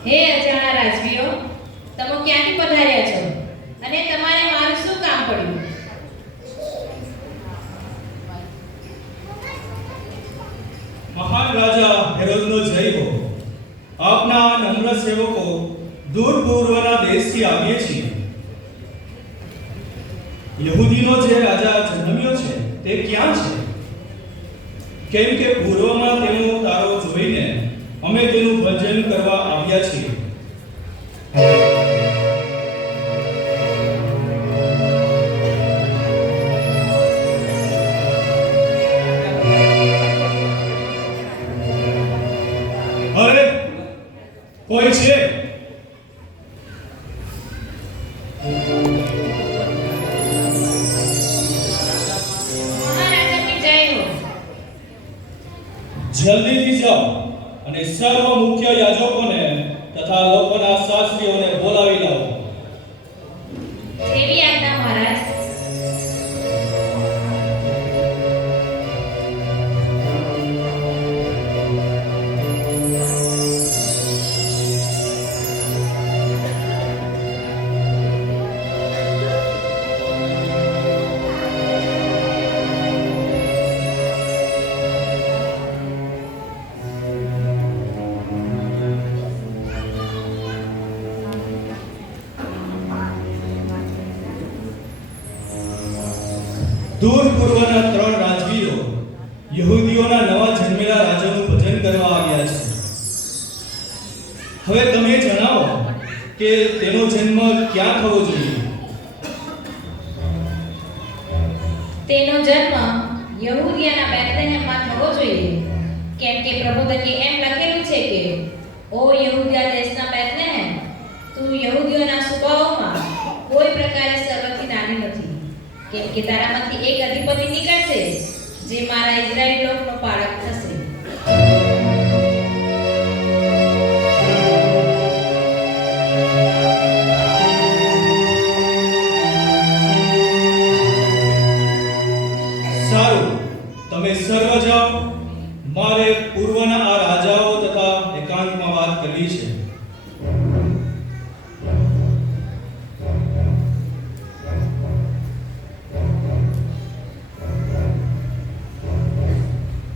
હે અજાણા રાજવીઓ, તમે ક્યાંથી પધાર્યા છો અને તમારે મારું શું કામ પડ્યું? મહાન રાજા હેરોદનો જય હો. આપના નમ્ર સેવકો દૂર પૂર્વના દેશથી આવીએ છીએ યહૂદીનો જે રાજા જન્મ્યો છે તે ક્યાં છે? કેમ કે પૂર્વમાં તેનો તારો જોઈને અમે તેનું ભજન કરવા આવ્યા છીએ. અરે કોઈ છે? મહારાજાની જય હો. જલ્દીથી જાઓ અને સર્વ મુખ્ય યાજકોને તથા લોકોના શાસ્ત્રીઓને બોલાવી લાવો. જેવી આજ્ઞા મહારાજ. દૂર પૂર્વના 3 રાજવીઓ યહૂદીઓના નવા જન્મેલા રાજાનું ભજન કરવા આવ્યા છે. હવે તમે જણાવો કે તેનો જન્મ ક્યાં થવો જોઈએ? તેનો જન્મ યહૂદિયાના બેથલેહેમમાં થવો જોઈએ, કેમ કે પ્રબોધકે એમ લખેલું છે કે ઓ યહૂદિયા દેશના બેથલેહેમ, તું યહૂદીઓના સુબાઓમાં કોઈ પ્રકારે સર્વથી નાની નથી, કેમ કે તારામાંથી એક અધિપતિ નીકળશે જે મારા ઇઝરાયેલી લોકનો પાળક થશે. સારું, તમે સર્વ જાઓ. મારે પૂર્વના આ રાજાઓ તથા એકાંતમાં વાત કરવી છે.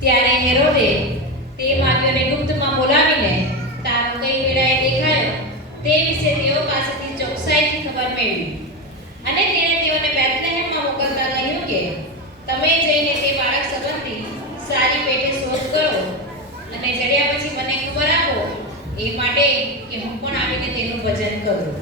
ત્યારે હેરોદે તે માગ્યોને ગુપ્તમાં બોલાવીને તારો કઈ વેળાએ દેખાયો તે વિશે તેઓ પાસેથી ચોકસાઈથી ખબર મેળવી, અને તેણે તેઓને બેથલેહેમમાં મોકલતા કહ્યું કે તમે જઈને તે બાળક સંબંધી સારી પેટે શોધ કરો અને જડ્યા પછી મને ખબર આપો, એ માટે કે હું પણ આવીને તેનું ભજન કરું.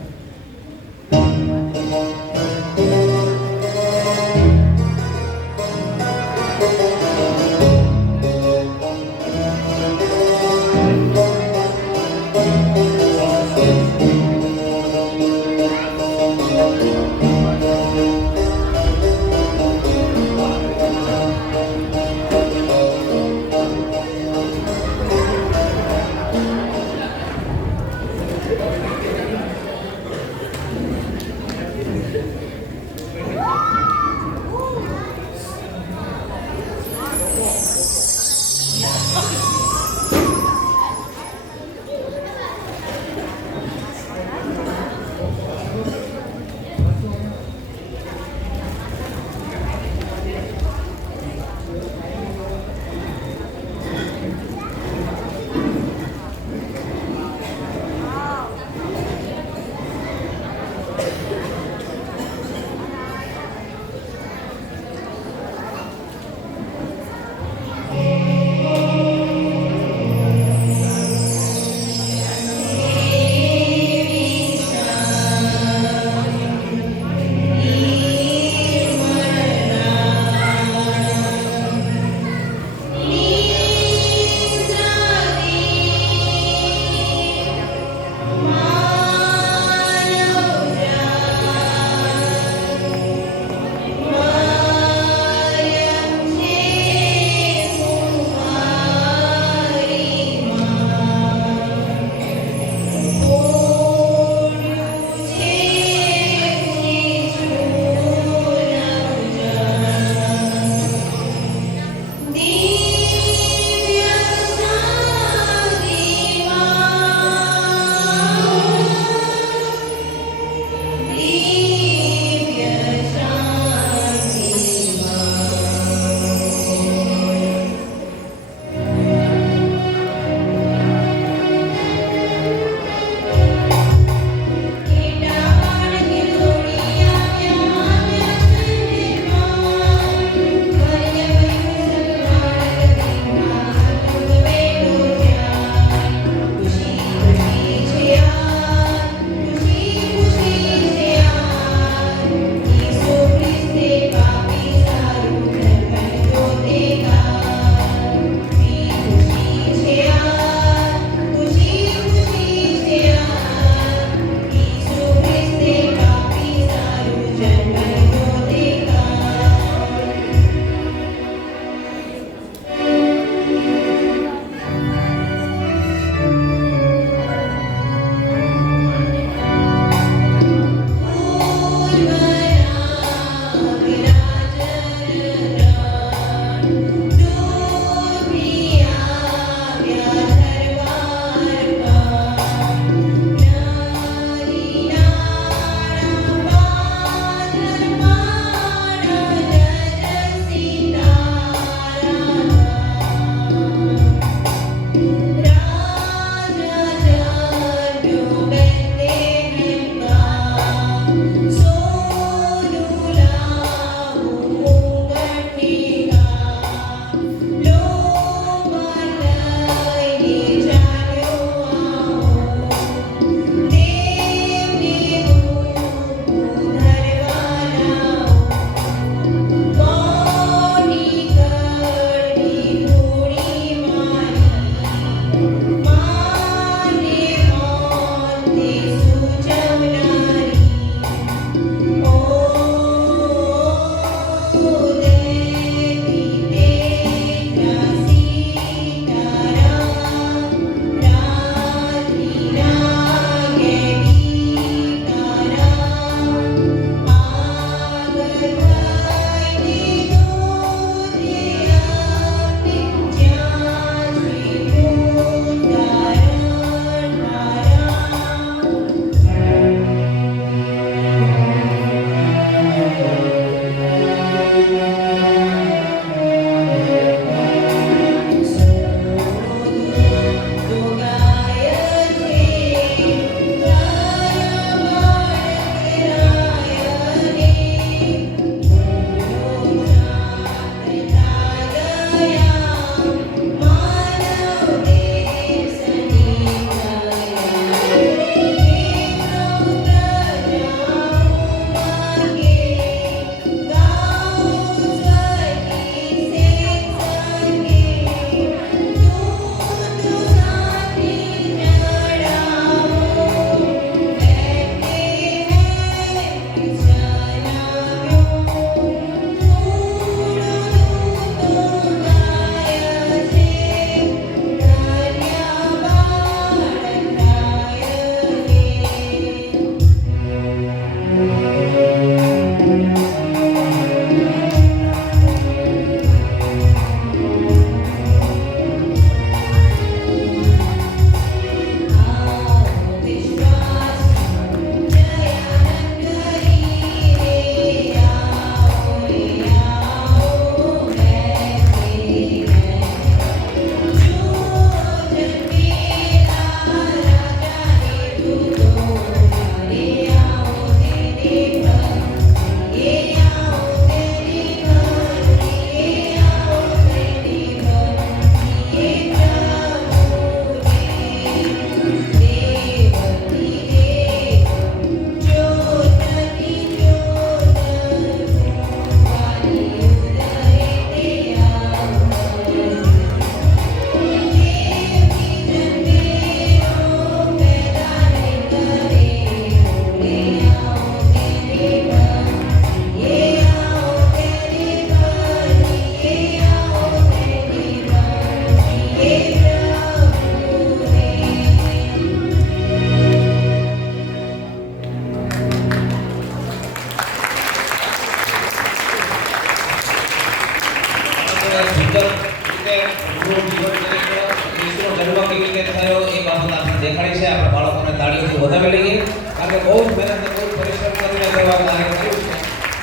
બોલાવી લઈએ કારણ કે બહુ જ મહેનત અને બહુ જ પરિશ્રમ કરીને કરવા કાર્ય કર્યું છે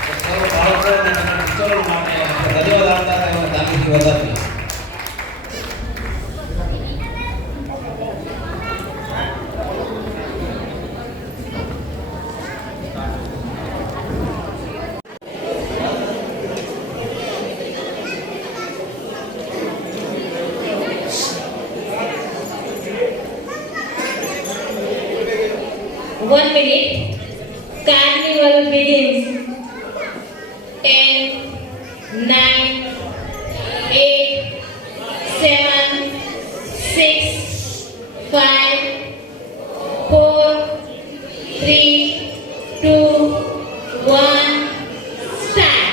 તો સૌ બાળકો અને ટીચરો માટે આપણે ધન્યવાદ આપતા હતા એમને તાલીમથી વધારીએ. One minute. Carnival begins. 10, 9, 8, 7, 6, 5, 4, 3, 2, 1, start.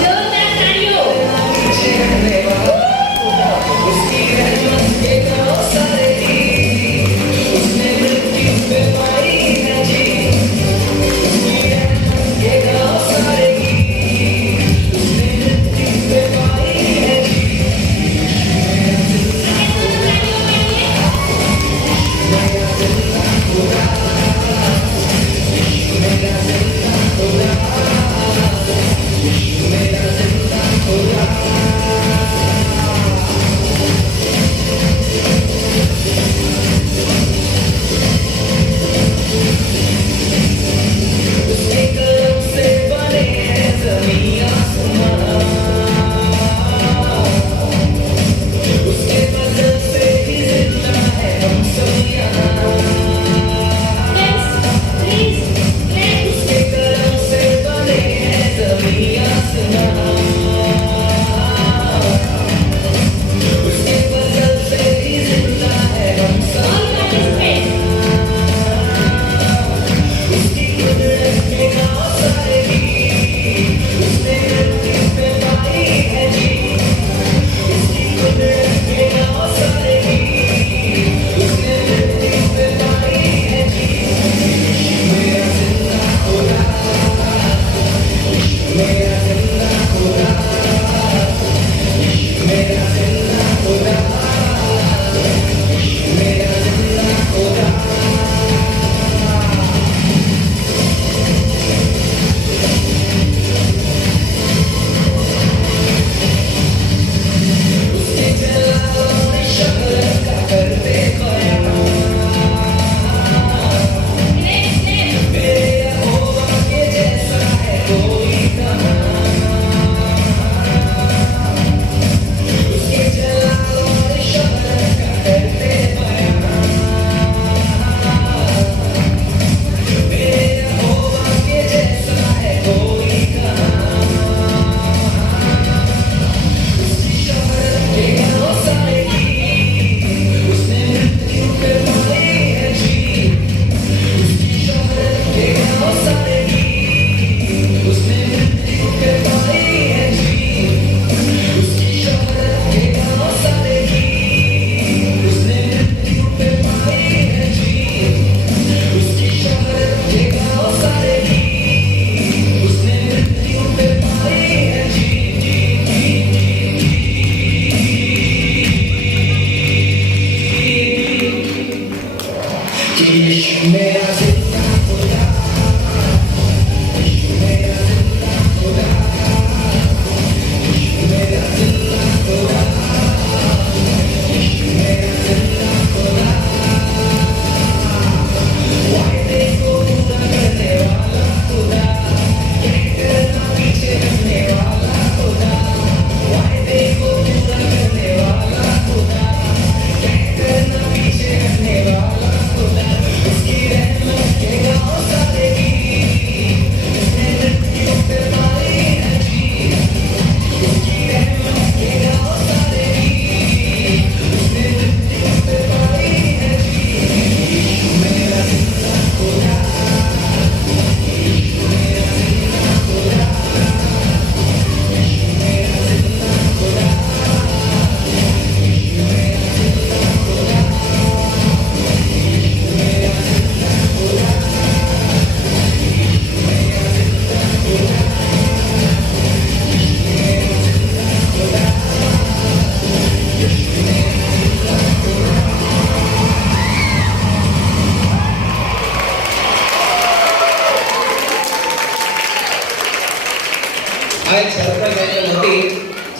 જોરદાર તાળીઓ.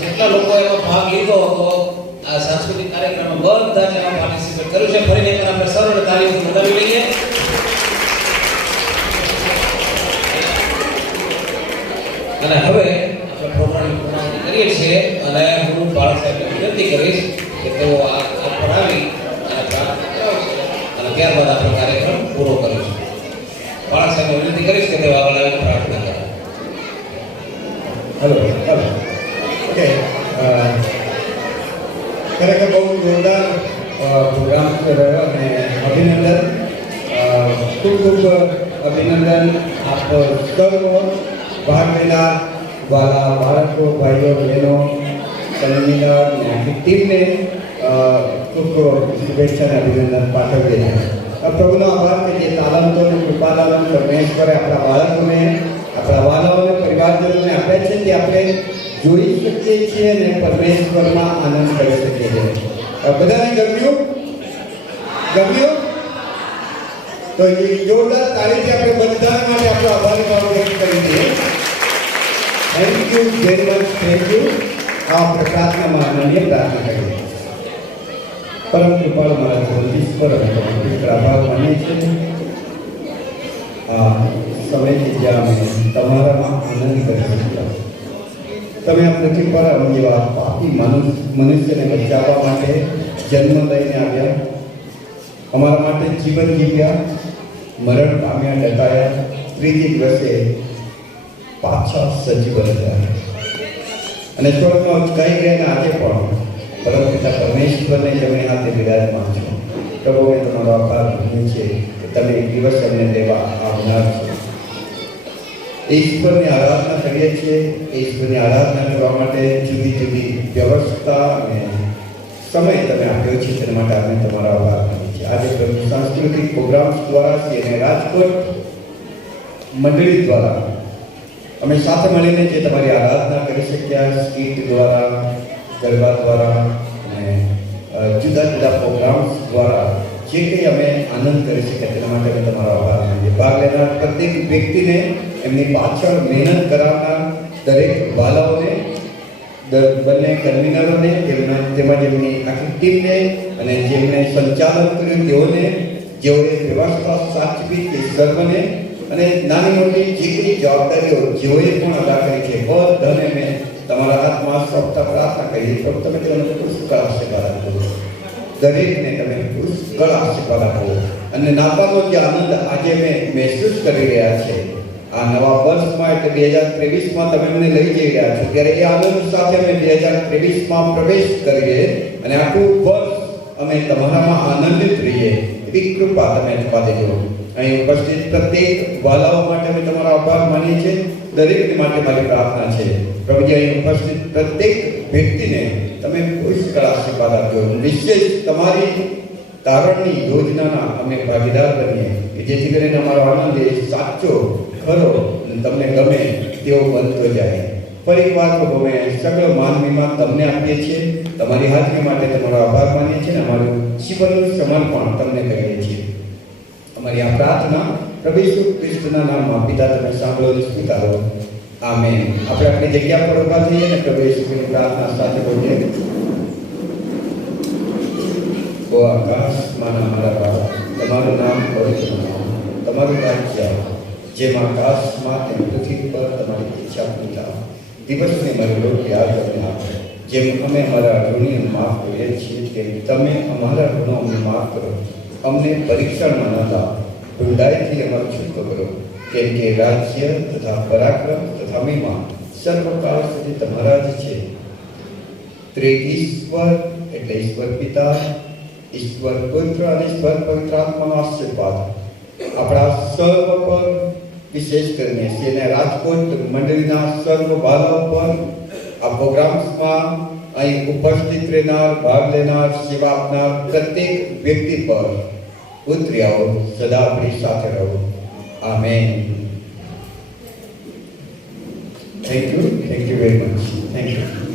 જેટલા લોકો એમાં ભાગ લીધો હતો આ સાંસ્કૃતિક કાર્યક્રમમાં બધા જ એમાં પાર્ટિસિપેટ કર્યું છે. ફરીને એકવાર આપણે સરળ તાલીમથી વધાવી લઈએ. અને હવે આપણે પ્રોગ્રામની પૂર્ણાહુતિ કરીએ છીએ અને હું બાળક સાહેબને વિનંતી કરીશ કે તેઓ આ પર આવી અને પ્રાર્થના કરાવશે અને ત્યારબાદ આપણે કાર્યક્રમ પૂરો કરીશું. બાળક સાહેબને વિનંતી કરીશ કે તેઓ આગળ આવીને પ્રાર્થના કરે. હલો ચાલો ઓકે ખરેખર બહુ જોરદાર પ્રોગ્રામ રહ્યો અને અભિનંદન ખૂબ ખૂબ અભિનંદન આપ સર્વ ભાગ લેનાર વાલા બાળકો ભાઈઓ બહેનો કન્વીનર અને આખી ટીમને ખૂબ ખૂબ શુભેચ્છા અને અભિનંદન પાઠવીએ છીએ. પ્રભુનો આભાર કે જે તાલંતો અને કૃપાદાન પરમેશ્વરે આપણા બાળકોને આપણા વાલાઓને પરિવારજનોને આપ્યા છે તે આપણે જોઈ શકીએ છીએ અને પરમેશ્વરમાં આનંદ કરી શકીએ છીએ. બધાને ગમ્યું? તો એ જોરદાર તારીખે આપણે બધા માટે આપણો આભાર ભાવ વ્યક્ત કરી દઈએ. Thank you very much, thank you. આ આપણે પ્રાર્થનામાં માન્ય પ્રાર્થના કરીએ. પરમ કૃપાળ મારા જગદીશ્વર અને પવિત્ર આભાર માનીએ છીએ આ સમયથી જ્યાં અમે તમારામાં આનંદ કરી શકતા. તમે આ પૃથ્વી પર જેવા પાપી મનુષ્યને બચાવવા માટે જન્મ લઈને આવ્યા, અમારા માટે જીવન જીવ્યા, મરણ પામ્યા, ડટાયા, ત્રીજી દિવસે પાછા સજીવન થયા અને સ્વર્ગમાં ઉચકાઈ ગયા. આજે પણ પરમ પિતા પરમેશ્વરને જમણે હાથે બિરાજમાન છો. પ્રભુ અમે તમારો આભાર માનીએ છીએ કે તમે એક દિવસ અમને લેવા આવનાર છો. ઈશ્વરની આરાધના કરીએ છીએ. ઈશ્વરની આરાધના કરવા માટે જુદી જુદી વ્યવસ્થા અને સમય તમે આપ્યો છે તેના માટે આપણે તમારો આભાર માનીએ છીએ. આજે પ્રભુ સાંસ્કૃતિક પ્રોગ્રામ્સ દ્વારા અને રાજકોટ મંડળી દ્વારા અમે સાથે મળીને જે તમારી આરાધના કરી શક્યા, સ્કીટ દ્વારા, ગરબા દ્વારા અને જુદા જુદા પ્રોગ્રામ્સ દ્વારા જે કંઈ અમે આનંદ કરી શક્યા તેના માટે અમે તમારો આભાર માનીએ. ભાગ લેનાર પ્રત્યેક વ્યક્તિને, એમની પાછળ મહેનત કરાવનાર દરેક વાલાઓને, બંને કન્વીનરોને, તેમજ એમની આખી ટીમને અને જેમણે સંચાલન કર્યું તેઓને, જેઓએ વ્યવસ્થા સાચવી તે સર્વને અને નાની મોટી જે કંઈ જવાબદારીઓ જેઓએ પણ અદા કરી છે બધાને મેં તમારા હાથમાં સોંપતા પ્રાર્થના કરીએ. પ્રભુ તમે તેઓને પુષ્કળ આશીર્વાદ આપો. દરેકને તમે પુષ્કળ આશીર્વાદ આપો અને નાતાનો જે આનંદ આજે અમે મહેસૂસ કરી રહ્યા છે આ નવા વર્ષમાં એટલે 2023માં તમે અમને લઈ જઈ રહ્યા છો, ત્યારે એ આનંદ સાથે અમે 2023માં પ્રવેશ કરીએ અને આખું વર્ષ અમે તમારામાં આનંદિત રહીએ એવી કૃપા તમે આપવા દેજો. અહીં ઉપસ્થિત પ્રત્યેક વાલાઓ માટે અમે તમારો આભાર માનીએ છીએ. દરેક માટે મારી પ્રાર્થના છે પ્રભુજી, અહીં ઉપસ્થિત પ્રત્યેક વ્યક્તિને તમે પુષ્કળ આશીર્વાદ આપજો. વિશેષ તમારી તારણની યોજનાના અમે ભાગીદાર બનીએ કે જેથી કરીને અમારો આનંદ એ સાચો, ખરો અને તમને ગમે તેવો બનતો જાય. ફરી એક વાર અમે સકળ માનવીમાં તમને આપીએ છીએ. તમારી હાજરી માટે તમારો આભાર માનીએ છીએ અને અમારું જીવનનું સમર્પણ તમને કરીએ છીએ. અમારી આ પ્રાર્થના પ્રભુ ઈસુ ખ્રિસ્તના નામમાં પિતા તમે સાંભળો અને સ્વીકારો. આમેન. આપણે આપણી જગ્યા પર ઉભા થઈએ અને પ્રભુ ઈસુની પ્રાર્થના સાથે બોલીએ. ઓ આકાશમાંના મારા બાપ, તમારું નામ પવિત્ર નામ, તમારું રાજ્ય જેમ આકાશમાં તેમ પૃથ્વી પર તમારી ઈચ્છા પૂરી થાવ. દિવસની મારી રોટી આજ અમને આપો, જેમ અમે અમારા ઋણીઓને માફ કરીએ છીએ તેમ તમે અમારા ઋણો અમને માફ કરો. અમને પરીક્ષણમાં ન લાવ, દુર્દાયથી અમારો છૂટકો કરો, કેમ કે રાજ્ય તથા પરાક્રમ તથા મહિમા સર્વકાળ સુધી તમારા જ છે. ત્રિઈશ્વર એટલે ઈશ્વર પિતા, ઈશ્વર પુત્ર અને ઈશ્વર પવિત્ર આત્માનો આશીર્વાદ આપણા સર્વ પર, વિશેષ કરીને અને રાજકોટ મંડળીના સર્વ બાળકો પર, આ પ્રોગ્રામ્સમાં અહીં ઉપસ્થિત રહેનાર, ભાગ લેનાર, સેવા આપનાર પ્રત્યેક વ્યક્તિ પર ઉતરી આવો. સદા આપણી સાથે રહો. Amen. Thank you very much. Thank you.